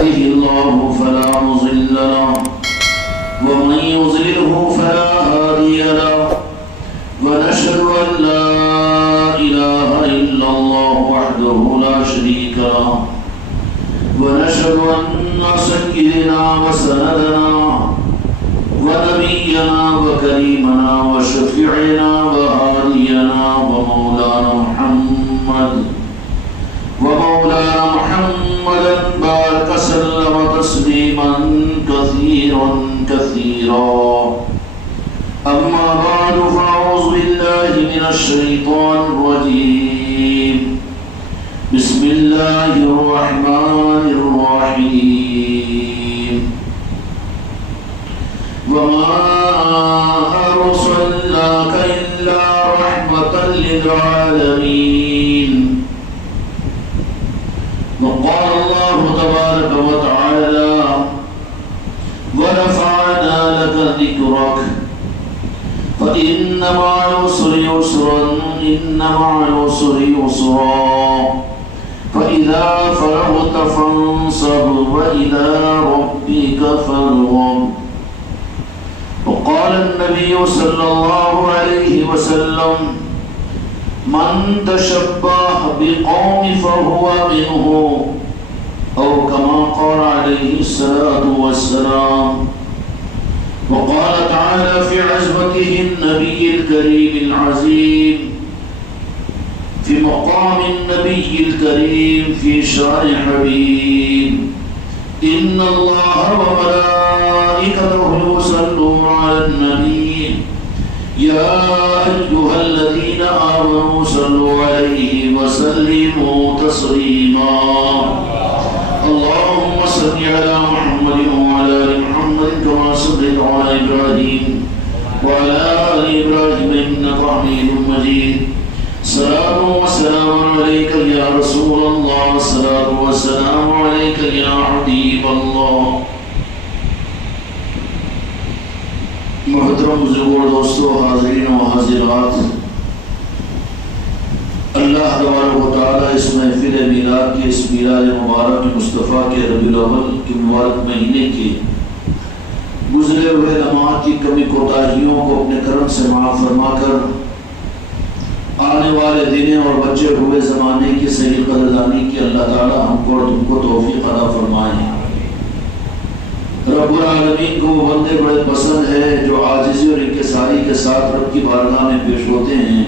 يهده الله فلا مضل له ومن يضلله فلا هادي له ونشهد أن لا إله إلا الله وحده لا شريك له ونشهد أن سيدنا وسندنا ونبينا وكريمنا وشفيعنا وهادينا ومولانا محمدا بارك سلم تسليما كثيرا أما بعد فأعوذ بالله من الشيطان الرجيم بسم الله الرحمن الرحيم وما أرسلناك إلا رحمة للعالمين. وقال الله تبارك وتعالى ورفعنا لك ذكرك فإن مع العسر يسرا إن مع العسر يسرا فإذا فرغت فانصب وإلى ربك فارغب. وقال النبي صلى الله عليه وسلم من تشبه بقوم فهو منه أو كما قال عليه الصلاة والسلام. وقال تعالى في عزمته النبي الكريم العظيم في مقام النبي الكريم في شان حبيب إن الله وملائكته يصلون على النبي يا أيها الذين آمنوا صلوا عليه وسلموا تسليما. اللهم صل على محمد وعلى آل محمد كما صليت على إبراهيم وعلى آل إبراهيم إنك حميد مجيد. صلاة وسلام عليك يا رسول الله صلاة وسلام عليك يا حبيب الله. محترم بزرگوں دوستو حاضرین و حاضرات، اللہ تبارک و تعالی اس محفل میلاد کے اس میلاد مبارک مصطفیٰ کے ربیع الاول کے مبارک مہینے کے گزرے ہوئے لمحات کی کمی کوتاہیوں کو اپنے کرم سے معاف فرما کر آنے والے دنیں اور بچے ہوئے زمانے کی صحیح قدردانی کی اللہ تعالی ہم کو اور تم کو توفیق عطا فرمائے. رب العالمین کو وہ بندے بڑے پسند ہے جو عاجزی اور انکساری کے ساتھ رب کی بارگاہ میں پیش ہوتے ہیں،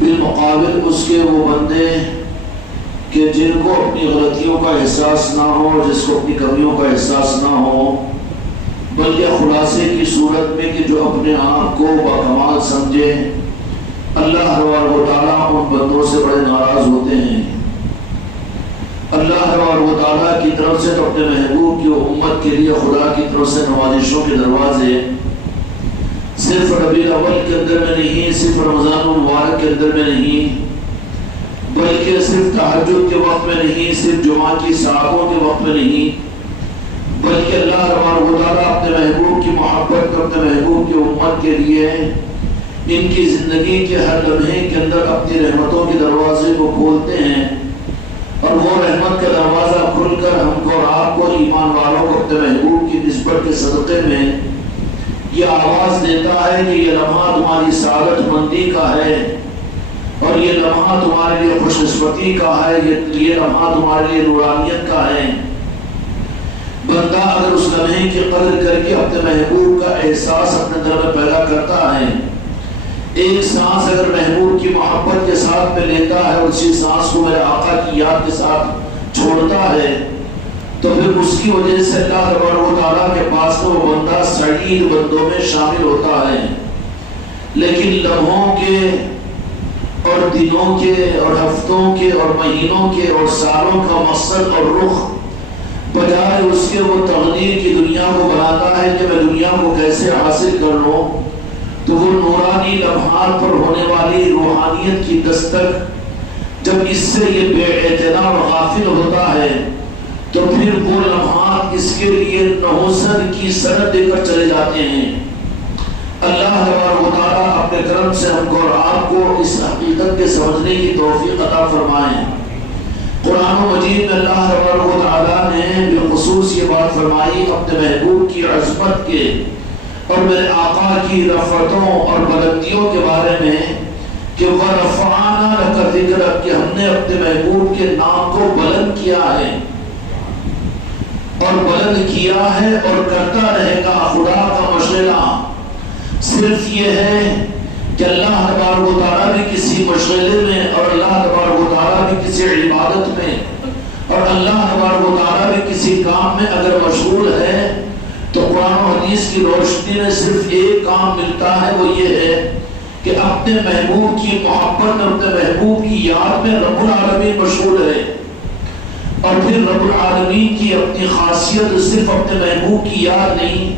بالمقابل اس کے وہ بندے کہ جن کو اپنی غلطیوں کا احساس نہ ہو، جس کو اپنی کمیوں کا احساس نہ ہو، بلکہ خلاصے کی صورت میں کہ جو اپنے آپ کو باکمال سمجھے. اللہ تبارک و تعالیٰ ان بندوں سے بڑے ناراض ہوتے ہیں. اللہ تبارک و تعالیٰ کی طرف سے تو اپنے محبوب کی امت کے لیے خدا کی طرف سے نوازشوں کے دروازے صرف ربیع الاول کے اندر میں نہیں، صرف رمضان المبارک کے اندر میں نہیں، بلکہ صرف تہجد کے وقت میں نہیں، صرف جمعہ کی ساعتوں کے وقت میں نہیں، بلکہ اللہ تبارک و تعالیٰ اپنے محبوب کی محبت اپنے محبوب کی امت کے لیے ان کی زندگی کے ہر لمحے کے اندر اپنی رحمتوں کے دروازے کو کھولتے ہیں، اور وہ رحمت کا دروازہ کھل کر ہم کو اور آپ کو ایمان والوں کو اپنے محبوب کی نسبت کے صدقے میں یہ آواز دیتا ہے کہ یہ لمحہ تمہاری سعادت مندی کا ہے، اور یہ لمحہ تمہارے لیے خوش نسبتی کا ہے، یہ لمحہ تمہارے لیے نورانیت کا ہے. بندہ اگر اس لمحے کی قدر کر کے اپنے محبوب کا احساس اپنے دل میں پیدا کرتا ہے، ایک سانس اگر محبوب کی محبت کے ساتھ میں لیتا ہے، اسی سانس کو میرے آقا کی یاد کے ساتھ چھوڑتا ہے، تو پھر اس کی وجہ سے اللہ تبارک و تعالیٰ کے پاس میں وہ بندہ سعید بندوں میں شامل ہوتا ہے. لیکن لمحوں کے اور دنوں کے اور ہفتوں کے اور مہینوں کے اور سالوں کا مقصد اور رخ بجائے اس کے وہ تغیر کی دنیا کو بناتا ہے کہ میں دنیا کو کیسے حاصل کر لوں، تو وہ نورانی لمحات پر ہونے والی روحانیت کی دستک جب اس سے یہ بے اعتنا اور غافل ہوتا ہے، تو پھر وہ لمحات اس کے لیے نحوست کی سند دے کر چلے جاتے ہیں. اللہ تبارک و تعالیٰ اپنے کرم سے ہم کو اور آپ کو اس حقیقت کے سمجھنے کی توفیق عطا فرمائے. قرآن مجید میں اللہ تبارک و تعالیٰ نے فرمائی اپنے محبوب کی عظمت کے اور میرے آقا کی رفعتوں اور بلندیوں کے بارے میں کہ وَرَفَعْنَا لَكَ ذِكْرَكَ کہ ہم نے اپنے محبوب کے نام کو بلند کیا ہے اور بلند کیا ہے اور کرتا رہے گا. خدا کا مشغلہ صرف یہ ہے کہ اللہ تبارک و تعالیٰ بھی کسی مشغلے میں اور اللہ تبارک و تعالیٰ بھی کسی عبادت میں اور اللہ تبارک و تعالیٰ بھی کسی کام میں اگر مشغول ہے تو قرآن و حدیث کی روشنی میں صرف ایک کام ملتا ہے، وہ یہ ہے کہ اپنے محبوب کی محبت میں اپنے محبوب کی یاد میں رب العالمین مشغول ہے. اور پھر رب العالمین کی اپنی خاصیت صرف اپنے محبوب کی یاد نہیں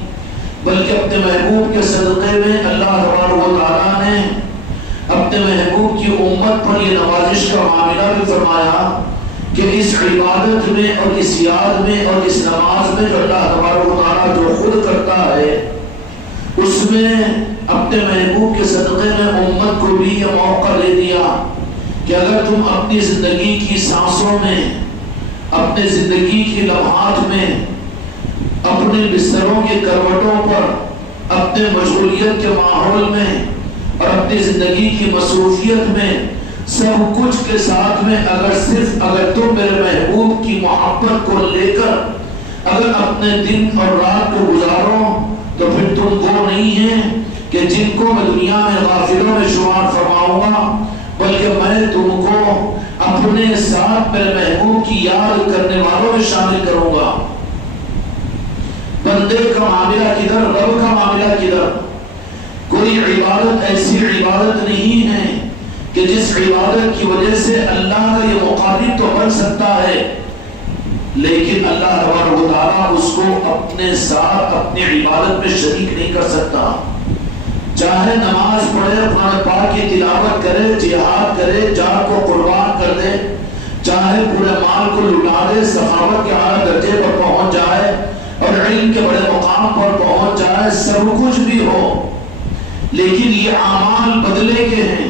بلکہ اپنے محبوب کے صدقے میں اللہ تبارک و تعالیٰ نے اپنے محبوب کی امت پر یہ نوازش کا معاملہ بھی فرمایا کہ اس عبادت میں اور اس یاد میں اور اس نماز میں جو اللہ تبارک و تعالیٰ جو خود کرتا ہے اس میں اپنے محبوب کے صدقے میں امت کو بھی یہ موقع دے دیا کہ اگر تم اپنی زندگی کی سانسوں میں اپنے زندگی کی لمحات میں اپنے بستروں کے کروٹوں پر اپنے مشغولیت کے ماحول میں اور اپنی زندگی کی مصروفیت میں سب کچھ کے ساتھ میں اگر تم میرے محبوب کی محبت کو لے کر اگر اپنے دن اور رات کو گزارو تو پھر تم وہ نہیں ہیں کہ جن کو میں دنیا میں غافلوں میں شمار فرماؤں گا بلکہ میں تم کو اپنے ساتھ میرے محبوب کی یاد کرنے والوں میں شامل کروں گا. بندے کا معاملہ کدھر، رب کا معاملہ کدھر. کوئی عبادت ایسی عبادت نہیں ہے کہ جس عبادت کی وجہ سے اللہ کا یہ مقابل تو بن سکتا ہے لیکن اللہ تبارک و تعالیٰ اس کو اپنے ساتھ اپنی عبادت میں شریک نہیں کر سکتا. چاہے نماز پڑھے، قرآن پاک کی تلاوت کرے، جہاد کرے، جان کو قربان کر دے، چاہے پورے مال کو لٹا دے، سخاوت کے اعلیٰ درجے پر پہنچ جائے اور علم کے بڑے مقام پر پہنچ جائے، سب کچھ بھی ہو لیکن یہ اعمال بدلے کے ہیں.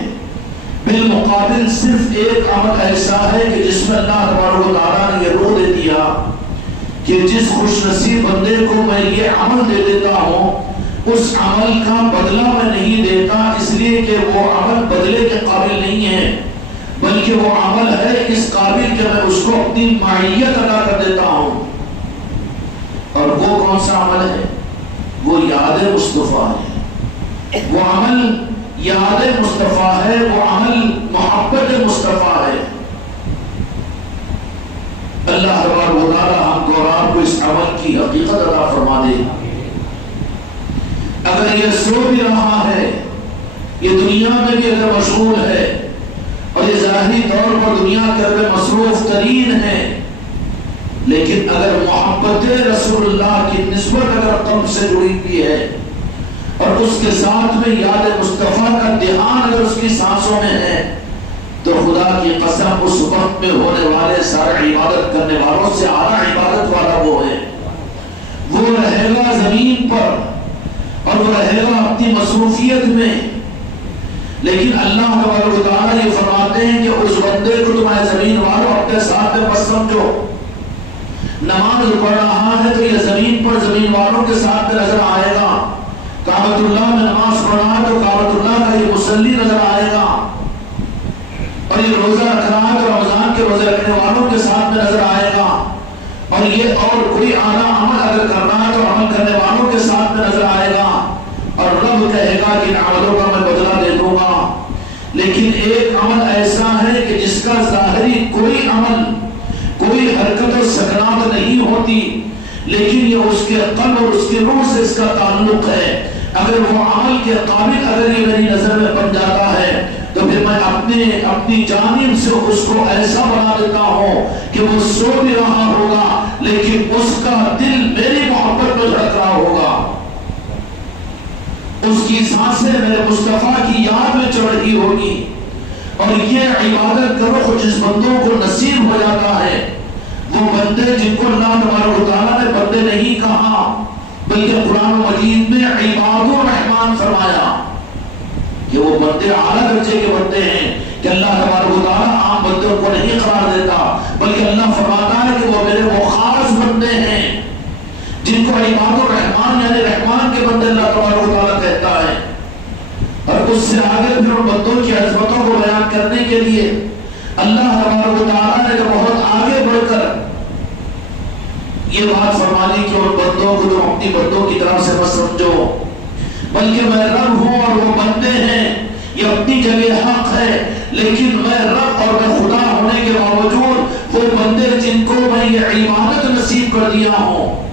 بالمقابل صرف ایک عمل ایسا ہے کہ جس میں اللہ تبارک و تعالیٰ نے یہ روح دے دیا کہ جس خوش نصیب بندے کو میں یہ عمل دے دیتا ہوں اس عمل کا بدلہ میں نہیں دیتا اس لیے کہ وہ عمل بدلے کے قابل نہیں ہے بلکہ وہ عمل ہے اس قابل کہ میں اس کو اپنی معیت ادا کر دیتا ہوں. اور وہ کون سا عمل ہے؟ وہ یاد مصطفیٰ ہے. وہ عمل یاد مصطفیٰ ہے، وہ عمل محبت مصطفیٰ ہے. اللہ تبارک و تعالی ہم کو اور آپ کو اس عمل کی حقیقت عطا فرما دے. اگر یہ سو بھی رہا ہے، یہ دنیا میں بھی اگر مشغول ہے اور یہ ظاہری طور پر دنیا کے اندر مصروف ترین ہے لیکن اگر محبت رسول اللہ کی نسبت اگر قلب سے جڑی ہوئی ہے اور اس کے ساتھ میں یاد مصطفیٰ کا دھیان اگر اس کی سانسوں میں ہے تو خدا کی قسم اس وقت میں ہونے والے سارے عبادت کرنے والوں سے اعلیٰ عبادت والا وہ ہے. وہ رہے گا زمین پر اور وہ رہے گا اپنی مصروفیت میں لیکن اللہ تبارک و تعالیٰ یہ فرماتے ہیں کہ اس بندے کو تمہارے زمین والوں اپنے ساتھ میں بس سمجھو. نماز پڑھ رہا ہے تو یہ زمین پر زمین والوں کے ساتھ میں نظر آئے گا. کعبۃ اللہ میں نماز پڑھ رہا ہے تو کعبۃ اللہ کا یہ مصلی نظر آئے گا. اور یہ روزہ رکھ رہا ہے تو رمضان کے روزے رکھنے والوں کے ساتھ میں نظر آئے گا. اور یہ اور کوئی اعلیٰ عمل اگر کرنا ہے تو عمل کرنے والوں کے ساتھ میں نظر آئے گا. اور رب کہے گا کہ ان عملوں کا میں بدلہ دے دوں گا. لیکن ایک عمل ایسا ہے کہ جس کا ظاہری کوئی عمل کوئی حرکت و سکنات نہیں ہوتی لیکن یہ اس کے قلب اور اس کی روح سے اس کا تعلق ہے. اگر وہ عمل کے قابل اگر یہ میری نظر میں بن جاتا ہے تو پھر میں اپنی جانب سے اس کو ایسا بنا دیتا ہوں کہ وہ سو بھی رہا ہوگا لیکن اس کا دل میری محبت میں دھڑک رہا ہوگا. اس کی سانسیں میرے مصطفیٰ کی یاد میں چڑھ رہی ہوگی. اور یہ عبادت کرو جس بندوں کو نصیب ہو جاتا ہے وہ بندے جن کو اللہ تبارک و تعالیٰ نے بندے نہیں کہا بلکہ قرآن مجید میں عباد الرحمن فرمایا کہ وہ بندے اعلیٰ درجے کے بندے ہیں کہ اللہ تبارک و تعالیٰ عام بندوں کو نہیں قرار دیتا بلکہ اللہ فرماتا ہے کہ وہ میرے وہ خاص بندے ہیں جن عباد الرحمان یعنی رحمان کے بندے اللہ تبارک و تعالیٰ کہتا ہے. اور اس سے آگے پھر ان بندوں کی عظمتوں کو بیان کرنے کے لیے اللہ تبارک و تعالیٰ نے بہت آگے بڑھ کر یہ بات فرما دی کہ ان بندوں کو تم اپنی بندوں کی طرف سے مت سمجھو، بلکہ میں رب ہوں اور وہ بندے ہیں. یہ اپنی جگہ حق ہے، لیکن میں رب اور میں خدا ہونے کے باوجود وہ بندے جن کو میں یہ عبادت نصیب کر دیا ہوں.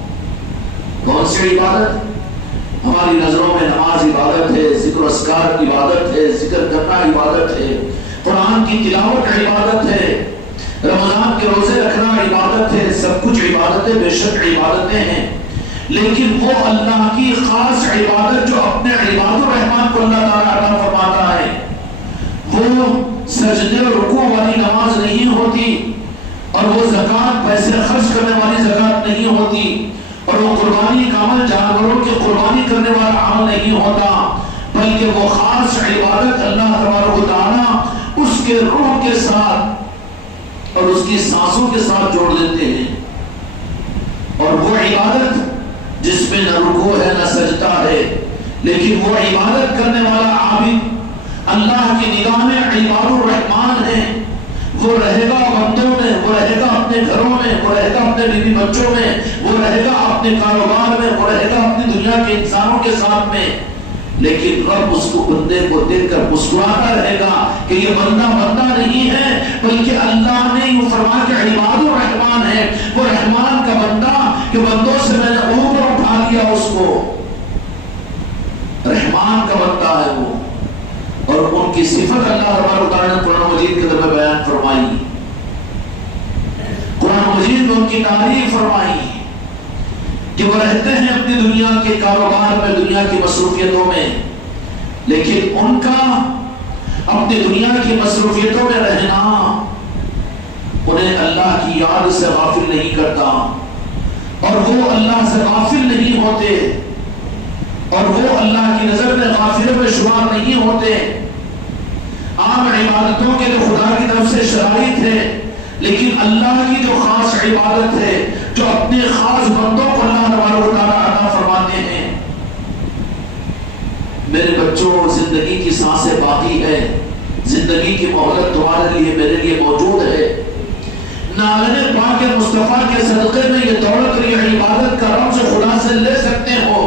کون سی عبادت؟ ہماری نظروں میں نماز عبادت ہے، ذکر و اذکار عبادت ہے، ذکر کرنا عبادت ہے، قرآن کی تلاوت عبادت ہے، رمضان کے روزے رکھنا عبادت ہے. سب کچھ عبادتیں بے شک عبادتیں ہیں، لیکن وہ اللہ کی خاص عبادت جو اپنے عباد الرحمان کو اللہ تعالیٰ عطا فرماتا ہے، وہ سجدے اور رکوع والی نماز نہیں ہوتی، اور وہ زکوٰۃ پیسے خرچ کرنے والی زکوٰۃ نہیں ہوتی، اور وہ قربانی کا عمل جانوروں کی قربانی کرنے والا عمل نہیں ہوتا، بلکہ وہ خاص عبادت اللہ تبارک و تعالیٰ اس کے روح کے ساتھ اور اس کی سانسوں کے ساتھ جوڑ دیتے ہیں. اور وہ عبادت جس میں نہ رکوع ہے نہ سجدہ ہے، لیکن وہ عبادت کرنے والا عابد اللہ کی نگاہ میں عباد الرحمان ہے. وہ رہے گا بندوں میں، وہ رہے گا اپنے گھروں میں، وہ رہے گا اپنے بیوی بچوں میں، وہ رہے گا اپنے کاروبار میں، وہ رہے گا اپنی دنیا کے انسانوں کے ساتھ میں، لیکن رب اس کو بندے کو دیکھ کر مسکراتا رہے گا کہ یہ بندہ بندہ نہیں ہے، بلکہ اللہ نے یہ فرمایا کہ عباد الرحمان ہے. وہ رحمان کا بندہ کہ بندوں سے میں نے اوپر اٹھا لیا اس کو، رحمان کا بندہ ہے وہ. اور ان کی صفت اللہ تبارک و تعالیٰ نے قرآن مجید کے اندر بیان فرمائی. قرآن مجید میں ان کی تعریف فرمائی کہ وہ رہتے ہیں اپنی دنیا کے کاروبار میں، دنیا کی مصروفیتوں میں، لیکن ان کا اپنی دنیا کی مصروفیتوں میں رہنا انہیں اللہ کی یاد سے غافل نہیں کرتا، اور وہ اللہ سے غافل نہیں ہوتے، اور وہ اللہ کی نظر میں غافلوں میں شمار نہیں ہوتے. عام عبادتوں کے لیے خدا کی طرف سے شرائط ہے، لیکن اللہ کی جو خاص عبادت ہے، جو اپنے خاص بندوں کو اللہ تبارک و تعالیٰ عطا فرماتے ہیں. میرے بچوں، زندگی کی سانسیں باقی ہے، زندگی کی مہلت تمہارے لیے میرے لیے موجود ہے. نالے پاک مصطفیٰ کے صدقے میں یہ دولت اور یہ عبادت کا رب سے خدا سے لے سکتے ہو،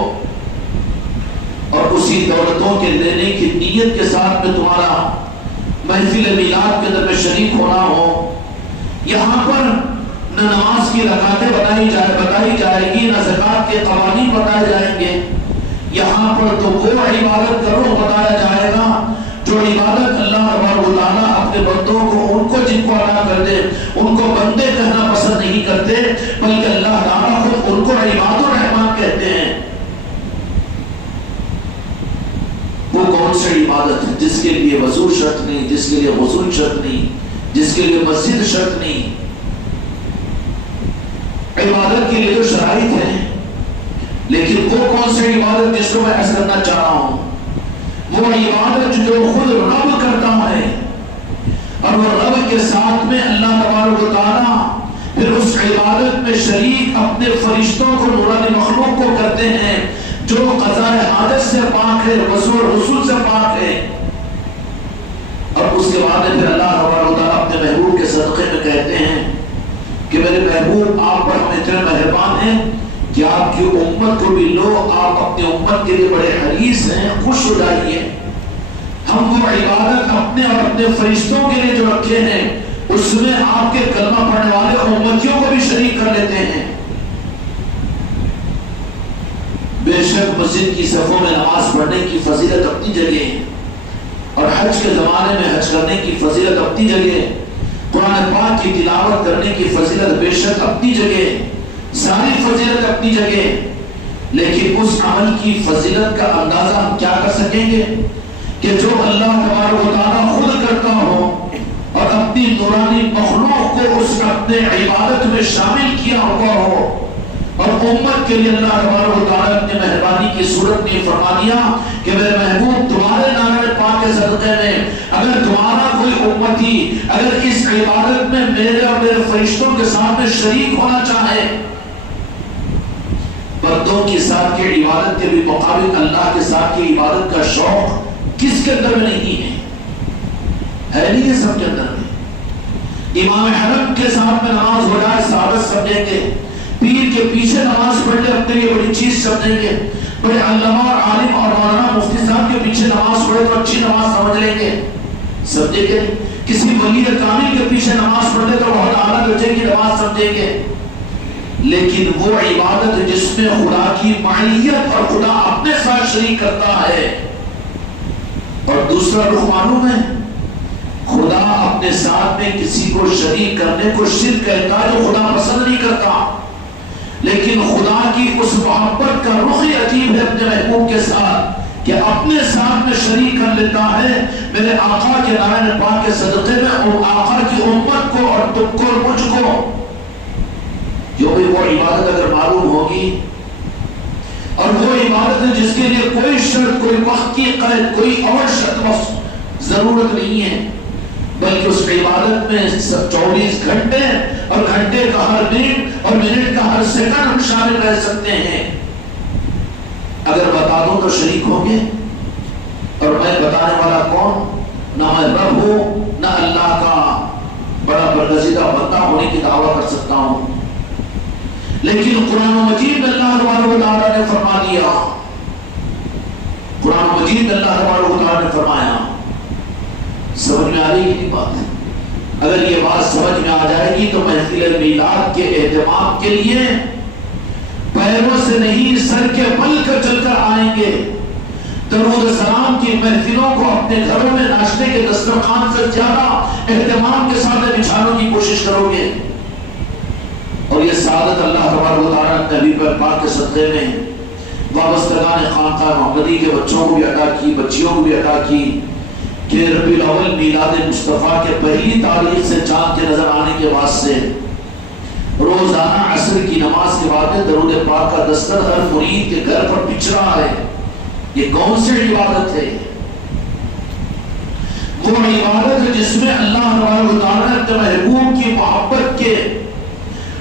اور اسی دولتوں کے لینے کی نیت کے ساتھ میں تمہارا محفل میلاد کے اندر میں شریک ہونا ہو. یہاں پر نہ نماز کی رکعتیں بتائی جائے گی، نہ زکوٰۃ کے قوانین بتائے جائیں گے. یہاں پر تو وہ عبادت کرو بتایا جائے گا جو عبادت اللہ تبارک و تعالیٰ اپنے بندوں کو، ان کو جن کو عطا کر دے، ان کو بندے کہنا پسند نہیں کرتے، بلکہ اللہ تعالیٰ خود ان کو عباد الرحمان کہتے ہیں. وہ کون سی عبادت ہے جس کے لیے وضو شرط نہیں، جس کے لیے غسل شرط نہیں، جس کے لیے مسجد شرط نہیں. عبادت کے لیے جو شرائط ہیں، لیکن وہ کون سی عبادت جس کو میں عرض کرنا چاہ رہا ہوں، وہ عبادت جو خود رب کرتا ہے، اور وہ رب کے ساتھ میں اللہ تبارک و تعالیٰ پھر اس عبادت میں شریک اپنے فرشتوں کو، نورانی مخلوق کو کرتے ہیں جو قضاء حاجت سے پاک ہے، وضو اور غسل سے پاک ہے. اور اس کے بعد پھر اللہ تبارک و تعالیٰ اپنے محبوب کے صدقے میں کہتے ہیں کہ میرے محبوب آپ پر ہم اتنے مہربان ہیں کہ آپ کی امت کو بھی لو، آپ اپنی امت کے لیے بڑے حریص ہیں، خوش ہو جائیے. ہم وہ عبادت اپنے اور اپنے فرشتوں کے لیے جو رکھے ہیں، اس میں آپ کے کلمہ پڑھنے والے امتیوں کو بھی شریک کر لیتے ہیں. بے شک مسجد کی صفوں میں نماز پڑھنے کی فضیلت اپنی جگہ ہے، اور حج کے زمانے میں حج کرنے کی فضیلت اپنی جگہ ہے، قرآن پاک کی تلاوت کرنے کی فضیلت بے شک اپنی جگہ ہے، ساری فضیلت اپنی جگہ. لیکن اس عمل کی فضیلت کا اندازہ ہم کیا کر سکیں گے کہ جو اللہ تبارک و تعالیٰ خود کرتا ہو اور اپنی نورانی مخلوق کو اس اپنے عبادت میں شامل کیا ہوا ہو، اور امت کے لیے اللہ تبارک و تعالیٰ اپنی مہربانی کی صورت میں فرما دیا کہ میرے محبوب تمہارے نام پاک کے صدقے میں اگر تمہارا کوئی امتی اگر اس عبادت میں میرے اور میرے فرشتوں کے ساتھ میں شریک ہونا چاہے، بندوں کے ساتھ کی عبادت کے بھی مقابل اللہ کے ساتھ کی عبادت کا شوق کس کے اندر میں نہیں ہے نہیں ہے سب کے اندر میں۔ امام حرم کے ساتھ میں نماز ہو جائے سعادت سمجھیں گے، پیر کے پیچھے نماز پڑھ لے اپنے لیے بڑی چیز سمجھیں گے، بڑے علامہ اور عالم اور مولانا مفتی صاحب کے پیچھے نماز پڑھے تو اچھی نماز سمجھ لیں گے، سمجھیں گے۔ کسی ولی کامل کے پیچھے نماز پڑھ لے تو بہت اعلیٰ درجے کی نماز سمجھیں گے۔ لیکن وہ عبادت جس میں خدا کی معیت اور خدا اپنے ساتھ شریک کرتا ہے، اور دوسرا رخ معلوم ہے، خدا اپنے ساتھ میں کسی کو شریک کرنے کو شرک کہتا ہے جو خدا پسند نہیں کرتا، لیکن خدا کی اس محبت کا رخ ہی عجیب ہے اپنے محبوب کے ساتھ کہ اپنے ساتھ میں شریک کر لیتا ہے۔ میرے آقا کے نائن پاک کے صدقے میں آقا کی امت کو اور تم کو اور مجھ کو جو بھی وہ عبادت اگر معلوم ہوگی، اور وہ عبادت ہے جس کے لیے کوئی شرط، کوئی وقت کی قید، کوئی اور شرط ضرورت نہیں ہے، بلکہ اس عبادت میں 24 گھنٹے اور گھنٹے کا ہر منٹ اور منٹ کا ہر سیکنڈ ہم شامل رہ سکتے ہیں۔ اگر بتا دوں تو شریک ہوں گے، اور میں بتانے والا کون؟ نہ میں رب ہوں، نہ اللہ کا بڑا برگزیدہ بندہ ہونے کی دعویٰ کر سکتا ہوں، لیکن قرآن مجید میں اللہ تبارک و تعالیٰ نے فرما دیا، قرآن مجید میں اللہ تبارک و تعالیٰ نے فرمایا، سمجھ میں آ رہی ہے بات؟ اگر یہ بات سمجھ میں آ جائے گی تو محفل میلاد کے اہتمام کے لیے پیروں سے نہیں سر کے بل کر چل کر آئیں گے، درود سلام کی محفلوں کو اپنے گھروں میں ناشتے کے دسترخوان سے زیادہ اہتمام کے ساتھ بچھانے کی کوشش کرو گے، اور یہ سعادت اللہ تبارک و تعالیٰ نے نبی پاک کے صدقے میں وابستگان خانقاہ محمدی کے بچوں کو بھی عطا کی، بچیوں کو بھی عطا کی، کہ ربیع الاول میلاد مصطفیٰ کے پہلی تاریخ سے چاند کے نظر آنے کے بعد سے روزانہ عصر کی نماز کے بعد میں درود پاک کا دستر ہر مرید کے گھر پر بچھ رہا ہے۔ یہ کون سی عبادت ہے؟ وہ عبادت ہے جس میں اللہ تبارک و تعالیٰ نے اپنے محبوب کی محبت کے،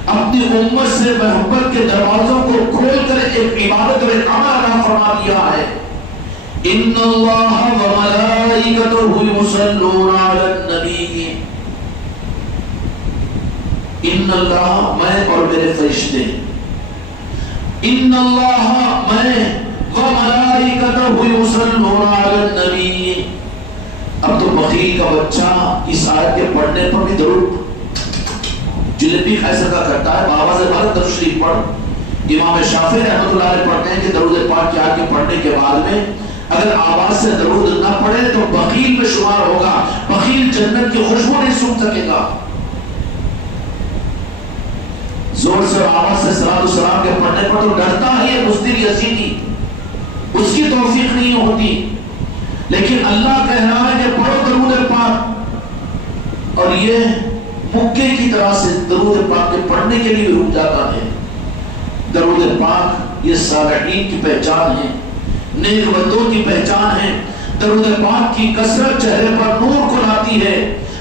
اپنی امت سے محبت کے دروازوں کو کھول کر ایک عبادت اور ایک عمل عطا فرما دیا ہے۔ ان اللہ وملائکتہ یصلون علی النبی، ان اللہ میں اور میرے فرشتے، ان اللہ میں وملائکتہ یصلون علی النبی۔ اب تو بخیل کا بچہ اس آیت کے پڑھنے پر بھی درود جلیبی خیسر کا کرتا ہے، بابا سے بارہ درود شریف پڑھ۔ امام شافعی رحمۃ اللہ علیہ پڑھتے ہیں کہ درود پاک کی آیت کے پڑھنے کے بعد میں اگر آواز سے درود نہ پڑھے تو بخیل میں شمار ہوگا، بخیل جنت کی خوشبو نہیں سونگھ سکے گا۔ زور سے آواز سے صلاۃ السلام کے پڑھنے پر تو ڈرتا ہی ہے بزدل یزیدی، اس کی توفیق نہیں ہوتی، لیکن اللہ کہہ رہا ہے کہ پڑھو درود پاک، اور یہ مکے کی طرح سے درود پاک کے پڑھنے کے لیے رک جاتا ہے۔ درود پاک یہ صالحین کی پہچان ہے، نیک بندوں کی پہچان ہے۔ درود پاک کی کثرت چہرے پر نور کو لاتی ہے،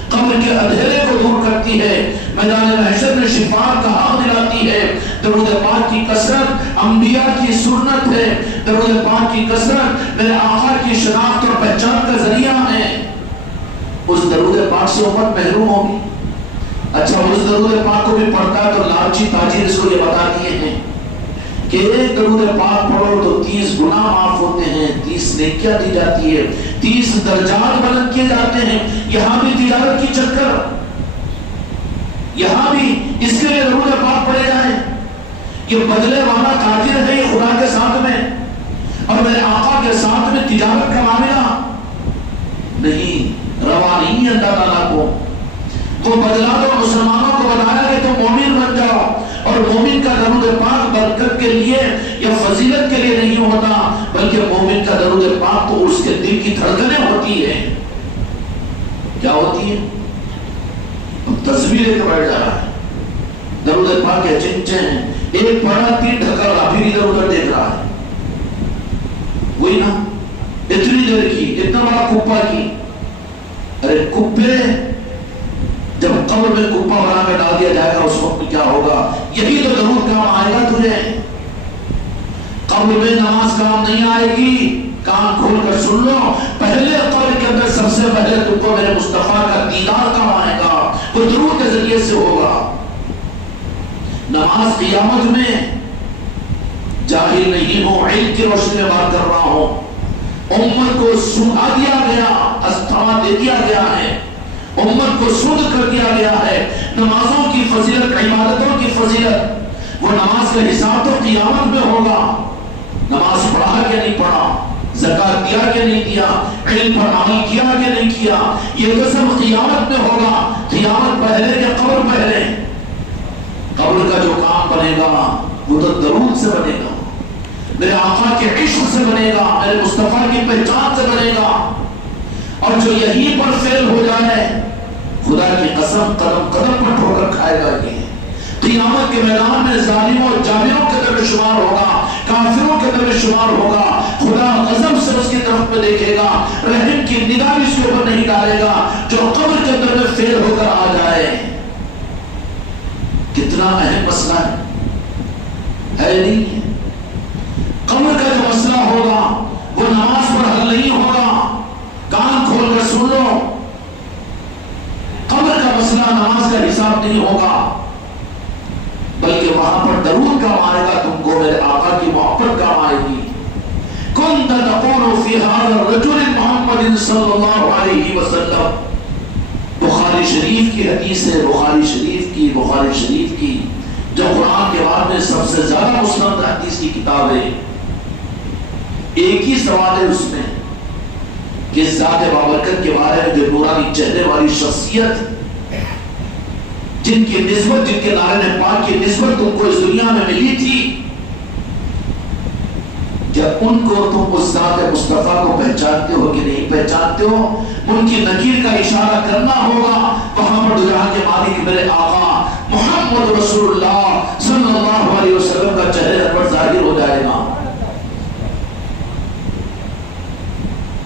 قبر کے اندھیرے کو دور کرتی ہے، میدان محشر میں شفاعت کا حق دلاتی ہے۔ درود پاک کی کثرت انبیاء کی سنت ہے، درود پاک کی کثرت میرے آقا کی شناخت اور پہچان کا ذریعہ ہے۔ اس درود پاک سے امت محروم ہوگی۔ اچھا، اس درود پاک کو بھی پڑھتا ہے تو لالچی تاجر اس کو یہ بتا دیے ہیں کہ ایک درود پاک پڑھو تو 30 گناہ معاف ہوتے ہیں، 30 نیکیاں دی جاتی ہے، 30 درجات بلند کیے جاتے ہیں۔ یہاں بھی تجارت کی چکر، یہاں بھی اس کے لیے درود پاک پڑھے جائیں۔ یہ بدلے والا تاجر ہے یہ خدا کے ساتھ میں اور میرے آقا کے ساتھ میں تجارت کا معاملہ نہیں، روا نہیں ہے اللہ تعالیٰ کو۔ وہ بدلا تو مسلمانوں کو بتایا کہ تم مومن بن جاؤ، اور مومن کا درود پاک برکت کے لیے یا فضیلت کے لیے نہیں ہوتا، بلکہ مومن کا درود پاک تو اس کے دل کی دھڑکنیں ہوتی ہے۔ کیا ہوتی ہے؟ تصویر لے کے بیٹھ جا رہا ہے، درود پاک کے چنچے ہیں، ایک پڑھا 3 ڈھکا رہا، پھر ادھر ادھر دیکھ رہا ہے، وہی نا اتنی دیر کی، اتنا بڑا کپا کی۔ ارے کپے جب قبر میں کپا بنا کر ڈال دیا جائے گا اس وقت کیا ہوگا؟ یہی تو درود کام آئے گا تجھے۔ کام نہیں آئے گی، کان کھول کر سن لو، پہلے قبر کے اندر سب سے پہلے تم کو میرے مصطفیٰ کا دیدار کام آئے گا، وہ درود کے ذریعے سے ہوگا۔ نماز قیامت میں جاہل نہیں ہوں، علم کی روشنی میں بات کر رہا ہوں، امت کو سنا دیا گیا، استھما دے دیا گیا ہے، امت کو سن کر دیا گیا ہے۔ نمازوں کی فضیلت، عبادتوں کی فضیلت، وہ نماز کا حساب تو قیامت میں ہوگا، نماز پڑھا کہ نہیں پڑھا، زکات دیا کہ نہیں دیا، علم پر عمل کیا کہ نہیں کیا، یہ تو سب قیامت میں ہوگا۔ قیامت پہلے کہ قبر پہلے؟ قبر کا جو کام بنے گا وہ تو درود سے بنے گا، میرے آقا کے عشق سے بنے گا، میرے مصطفیٰ کی پہچان سے بنے گا۔ اور جو یہیں پر فیل ہو جائے، خدا کی قسم قدم قدم پر ٹھوکر کھائے گا۔ یہ قیامت کے میدان میں ظالموں جابروں کے در شمار ہوگا، کافروں کے در شمار ہوگا۔ خدا غضب سے اس کی طرف میں دیکھے گا، رحم کی نگاہ بھی اس کے اوپر نہیں ڈالے گا۔ جو قبر کے اندر میں فیل ہو کر آ جائے، کتنا اہم مسئلہ ہے نہیں ہے؟ قبر کا جو مسئلہ ہوگا وہ نماز پر حل نہیں ہوگا، کان کھول کر سن لو، قبر کا مسئلہ نماز کا حساب نہیں ہوگا، بلکہ وہاں پر درود کام آئے گا، تم کو میرے آقا کی محبت کام آئے گی۔ كنت تقول في هذا الرجل محمد صلی اللہ علیہ وسلم، بخاری شریف کی حدیث ہے، بخاری شریف کی جو قرآن کے بعد میں سب سے زیادہ مستند حدیث کی کتاب ہے۔ ایک ہی سوال ہے اس میں کہ ذات بابرکت کے بارے میں، جو نورانی چہرے والی شخصیت، جن کی نسبت، جن کے نارین پاک کی نسبت تم کو اس دنیا میں ملی تھی، جب ان کو تم اس ذات مصطفیٰ کو پہچانتے ہو کہ نہیں پہچانتے ہو، ان کی نکیر کا اشارہ کرنا ہوگا۔ وہاں پر جہاں کے مالک میرے آقا محمد رسول اللہ صلی اللہ علیہ وسلم کا چہرے پر ظاہر ہو جائے گا۔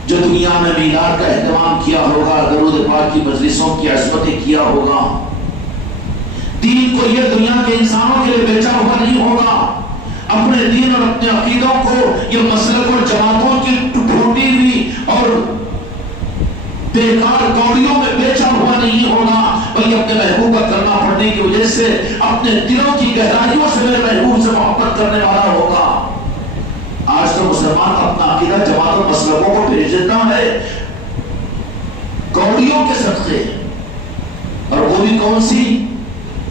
جو دنیا میں میلاد کا اہتمام کیا ہوگا، درود پاک کی مجلسوں کی عظمتیں کیا ہوگا، دین کو یہ دنیا کے انسانوں کے لیے بیچا ہوا نہیں ہوگا، اپنے دین اور اپنے عقیدوں کو یہ مسلک اور جماعتوں کی ٹوٹی ہوئی اور بیکار کوڑیوں میں بیچا ہوا نہیں ہوگا، بلکہ اپنے محبوب کا کرنا پڑنے کی وجہ سے اپنے دلوں کی گہرائیوں سے میرے محبوب سے محبت کرنے والا ہوگا۔ آج تو مسلمان اپنا عقیدہ جماعت اور مسلکوں کو بھیج دیتا ہے کوڑیوں کے صدقے، اور وہ بھی کون سی؟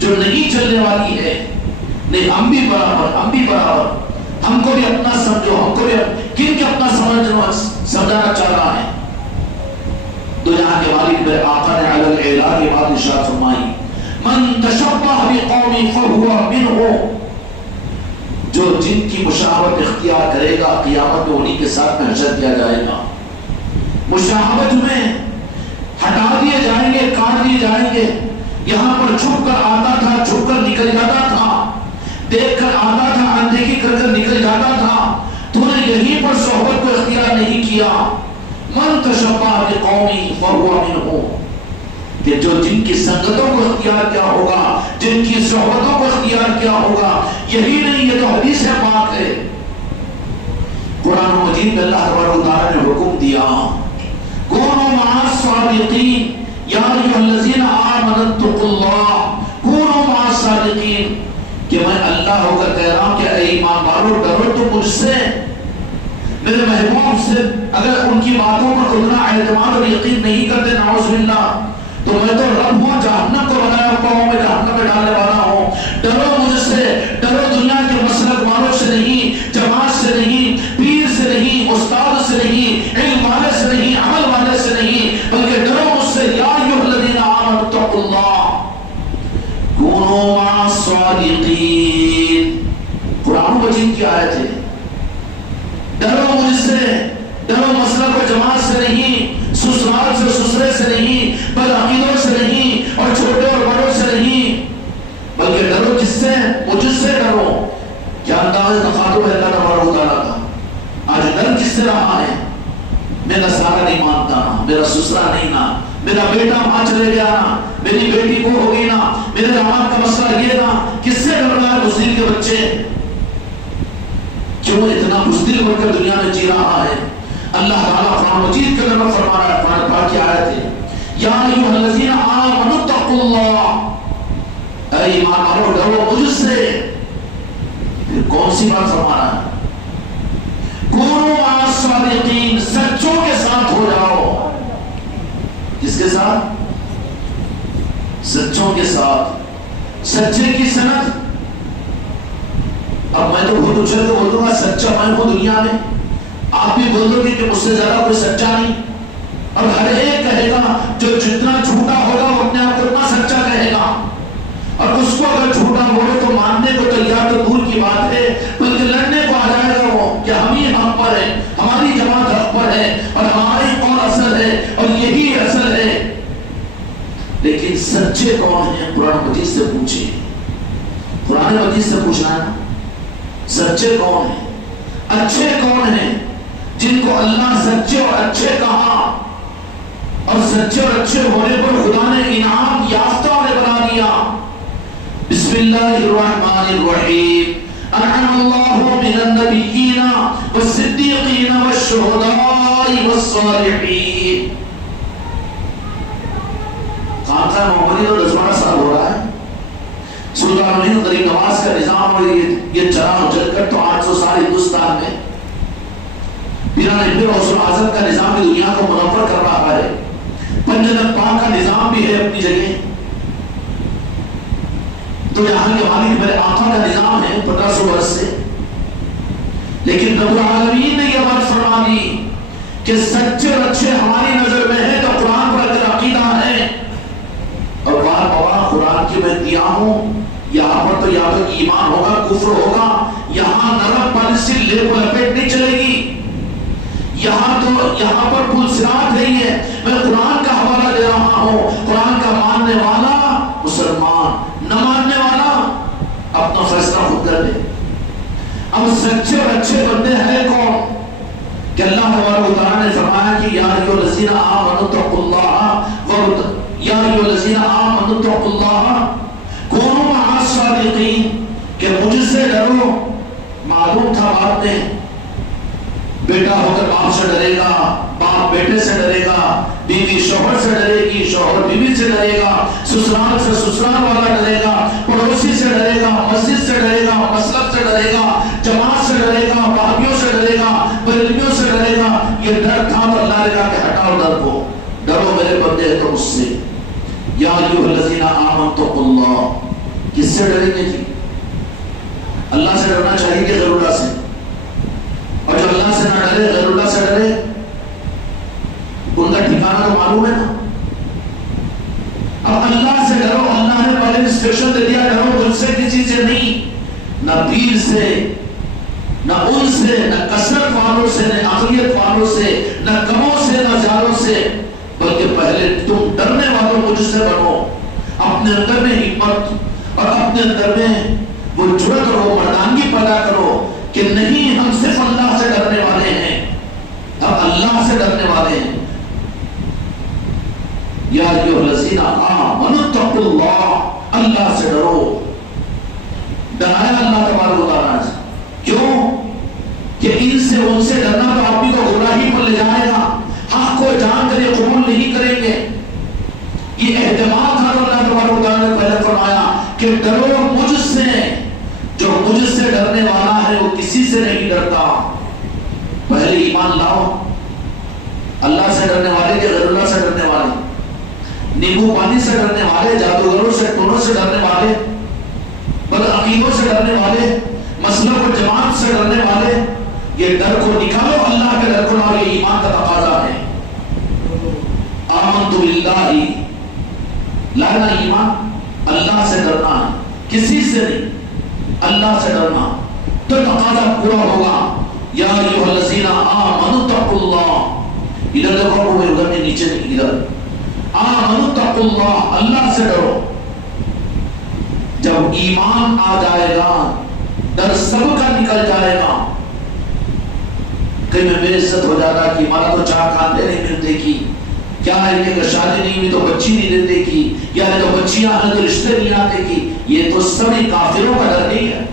جو نہیں چلنے والی ہے۔ نہیں، ہم بھی برابر، ہم کو بھی اپنا سمجھو، ہم کو بھی کن کے اپنا سمجھانا چاہ رہا ہے؟ تو یہاں کے مالک میرے آقا نے علی الاعلاء کی بات ارشاد فرمائی، من تشبہ بقوم فہو منہم، جو جن کی مشابہت اختیار کرے گا قیامت میں انہی کے ساتھ محشر کیا جائے گا۔ مشابہت میں ہٹا دیے جائیں گے، کاٹ دیے جائیں گے۔ یہاں پر چھپ کر آتا تھا، چھپ کر نکل جاتا تھا، دیکھ کر آتا تھا، اندیکھی کر کر نکل جاتا تھا، تو نے یہیں پر صحبت کو اختیار نہیں کیا۔ من تشبہ بقوم فہو منہم، کہ جو جن کی سنگتوں کو اختیار کیا ہوگا، جن کی صحبتوں کو اختیار کیا ہوگا، یہی نہیں، یہ تو حدیث پاک ہے۔ قرآن مجید میں اللہ تبارک و تعالی نے حکم دیا، کونوا مع الصادقین یا ایھا الذین آمنوا اتقوا اللہ کونوا مع الصادقین، کہ میں اللہ ہو کر کہہ رہا ہوں کہ اے ایمان والو، ڈرو تو مجھ سے، میرے محبوب سے۔ اگر ان کی باتوں پر اتنا اعتماد اور یقین نہیں کرتے، نعوذ باللہ، تو میں تو رب ہوں، جہنم کو بنایا ہوا ہوں، میں جہنم میں ڈالنے والا ہوں۔ ڈرو مجھ سے، ڈرو دنیا کے مسلک والوں سے نہیں، جماعت سے نہیں، پیر سے نہیں، استاد سے نہیں، علم والے سے نہیں، عمل والے سے نہیں، بلکہ ڈرو مجھ سے۔ یا ایھا الذین آمنوا اتقوا اللہ کونوا مع الصادقین، قرآن مجید کی آیت ہے۔ ڈرو مجھ سے، ڈرو مسلک و جماعت سے نہیں، سسرال سے، سسرے سے نہیں، بدعقیدوں سے نہیں، اور چھوٹے اور بڑوں سے نہیں، بلکہ ڈرو کس سے؟ مجھ سے ڈرو۔ کیا انداز تخاطب ہے اللہ تبارک و تعالیٰ کا؟ آج ڈر کس سے رہا ہے؟ میرا سارا نہیں مانتا نا، میرا سسرا نہیں نا، میرا بیٹا وہاں چلے گیا نا، میری بیٹی کو ہو گئی نا، میرے داماد کا مسئلہ یہ نا۔ کس سے ڈر رہا ہے؟ بزدل کے بچے۔ کیوں اتنا بزدل بن کر دنیا میں جی رہا ہے؟ اللہ تعالیٰ قرآن مجید کے اندر فرما رہا ہے، قرآن پاک کی آیت ہے، یا ایھا الذین آمنوا اتقوا اللہ، اے ایمان والو ڈرو مجھ سے۔ پھر کون سی بات فرما رہا ہے؟ کونوا مع الصادقین، سچوں کے ساتھ ہو جاؤ۔ کس کے ساتھ؟ سچوں کے ساتھ۔ سچے کی سند، اب میں تو بہت اچھل کے بول دوں گا سچا میں ہوں دنیا میں، آپ بھی بول دو گے کہ مجھ سے زیادہ کوئی سچا نہیں، اور ہر ایک کہے گا جو جتنا جھوٹا ہوگا وہ اپنے آپ کو اتنا سچا کہے گا، اور اس کو اگر جھوٹا بولے تو ماننے کو تیار تو دور کی بات ہے، بلکہ لڑنے کو آ جائے گا وہ کہ ہم ہی حق پر ہیں، ہماری جماعت حق پر ہے، اور ہماری قول اصل ہے، اور یہی اصل ہے۔ لیکن سچے کون ہیں؟ قرآن مجید سے پوچھیں، قرآن مجید سے پوچھنا ہے سچے کون ہیں، اچھے کون ہیں، جن کو اللہ سچے اور اچھے کہا، اور سچے اور اچھے ہونے پر خدا نے انعام یافتہ نے بنا دیا۔ بسم اللہ الرحمن الرحیم، انعم اللہ من النبیین والصدیقین والشہداء والصالحین۔ خانقاہ محمدی تو 10 سال ہو رہا ہے، سلطان امین غریب نواز کا نظام، اور یہ چرا چل کر تو 800 سال ہندوستان میں پیران غوث اعظم کا نظام بھی دنیا کو منور کر رہا ہے، پنجتن پاک کا نظام بھی ہے اپنی جگہ، تو یہاں کے مالک میرے آقا کا نظام ہے 1500 برس سے۔ لیکن رب العالمین نے یہ بات فرما دی کہ سچے اور اچھے ہماری نظر میں ہے تو قرآن پر اگر عقیدہ ہے، اور بار بار قرآن کی میں دیا ہوں، یہاں پر تو یا تو ایمان ہوگا کفر ہوگا، یہاں نرم پالیسی لے کو لپیٹ نہیں چلے گی، یہاں پر پل صراط نہیں ہے۔ میں قرآن کا حوالہ دے رہا ہوں، قرآن کا ماننے والا مسلمان، نہ ماننے والا اپنا فیصلہ خود کر لے۔ اب سچے اور اچھے بندے ہیں کون؟ کہ اللہ تبارک و تعالیٰ نے فرمایا کہ یا ایھا الذین آمنوا اتقوا اللہ، یا ایھا الذین آمنوا اتقوا اللہ کونوا مع الصادقین، کہ مجھ سے ڈرو۔ معلوم تھا بات میں، بیٹا ہو کر باپ سے ڈرے گا، باپ بیٹے سے ڈرے گا، بیوی شوہر سے ڈرے گی، شوہر بیوی سے ڈرے گا، سسرال سے سسرال والا ڈرے گا، پڑوسی سے ڈرے گا، مسجد سے ڈرے گا، مسلک سے ڈرے گا، جماعت سے ڈرے گا، بھائیوں سے ڈرے گا، بریلویوں سے ڈرے گا۔ یہ ڈر تھا تو اللہ نے کہا کہ ہٹاؤ ڈر کو، ڈرو میرے بندے تو مجھ سے۔ یا ایھا الذین آمنوا اتقوا اللہ، کس سے ڈریں گے جی؟ اللہ سے ڈرنا چاہیے کہ غیر اللہ سے؟ اور جو اللہ سے نہ ڈرے غیر اللہ سے ڈرے، ان کا ٹھکانہ تو معلوم ہے نا۔ اب اللہ سے ڈرو، اللہ نے پہلے انسٹرکشن دے دیا ڈرو مجھ سے کسی سے نہیں، نہ پیر سے، نہ ان سے، نہ کثرت والوں سے، نہ عقلیت والوں سے، نہ کموں سے، نہ زیادوں سے، بلکہ پہلے تم ڈرنے والوں مجھ سے بنو۔ اپنے اندر میں ہمت اور اپنے اندر میں وہ جرأت اور وہ مردانگی پیدا کرو کہ نہیں ہم صرف اللہ سے ڈرنے والے ہیں، ہم اللہ سے ڈرنے والے ہیں۔ یا ایھا الذین آمنوا اتقوا اللہ، اللہ سے ڈرو۔ ڈرایا اللہ تبارک و تعالیٰ سے، کیوں؟ کہ ان سے ان سے ڈرنا تو آدمی کو گمراہی پر لے جائے گا، حق کو جان کر یہ قبول نہیں کریں گے۔ یہ اہتمام تھا تو اللہ تبارک و تعالیٰ نے پہلے فرمایا کہ ڈرو مجھ سے، جو مجھ سے ڈرنے والا ہے وہ کسی سے نہیں ڈرتا۔ پہلے ایمان لاؤ، اللہ سے ڈرنے والے کہ غیر اللہ سے ڈرنے والے، نیبو پانی سے ڈرنے والے، جادوگروں سے، ٹونوں سے ڈرنے والے، بدعقیدوں سے ڈرنے والے، مسلک و جماعت سے ڈرنے والے، یہ ڈر کو نکالو، اللہ کے ڈر کو لاؤ، یہ ایمان کا تقاضا ہے۔ آمنت باللہ، لانا ایمان، اللہ سے ڈرنا ہے، کسی سے نہیں، اللہ سے ڈرنا، تو تقاضا پورا ہوگا۔ یا ایھا الذین آمنوا اتقوا اللہ، ادھر دیکھو وہ ادھر نہیں، نیچے نہیں، ادھر آمنوا اتقوا اللہ، اللہ سے ڈرو۔ جب ایمان آ جائے گا ڈر سب کا نکل جائے گا۔ کہیں میں بے عزت ہو جاتا کہ ہمارا تو چار کھاتے نہیں ملتے کی، کیا ہے یہ کہ شادی نہیں ہوئی تو بچی نہیں دیتے کی، یا نہیں تو بچیاں ہیں تو رشتے نہیں آتے کی، یہ تو سبھی کافروں کا ڈر نہیں ہے۔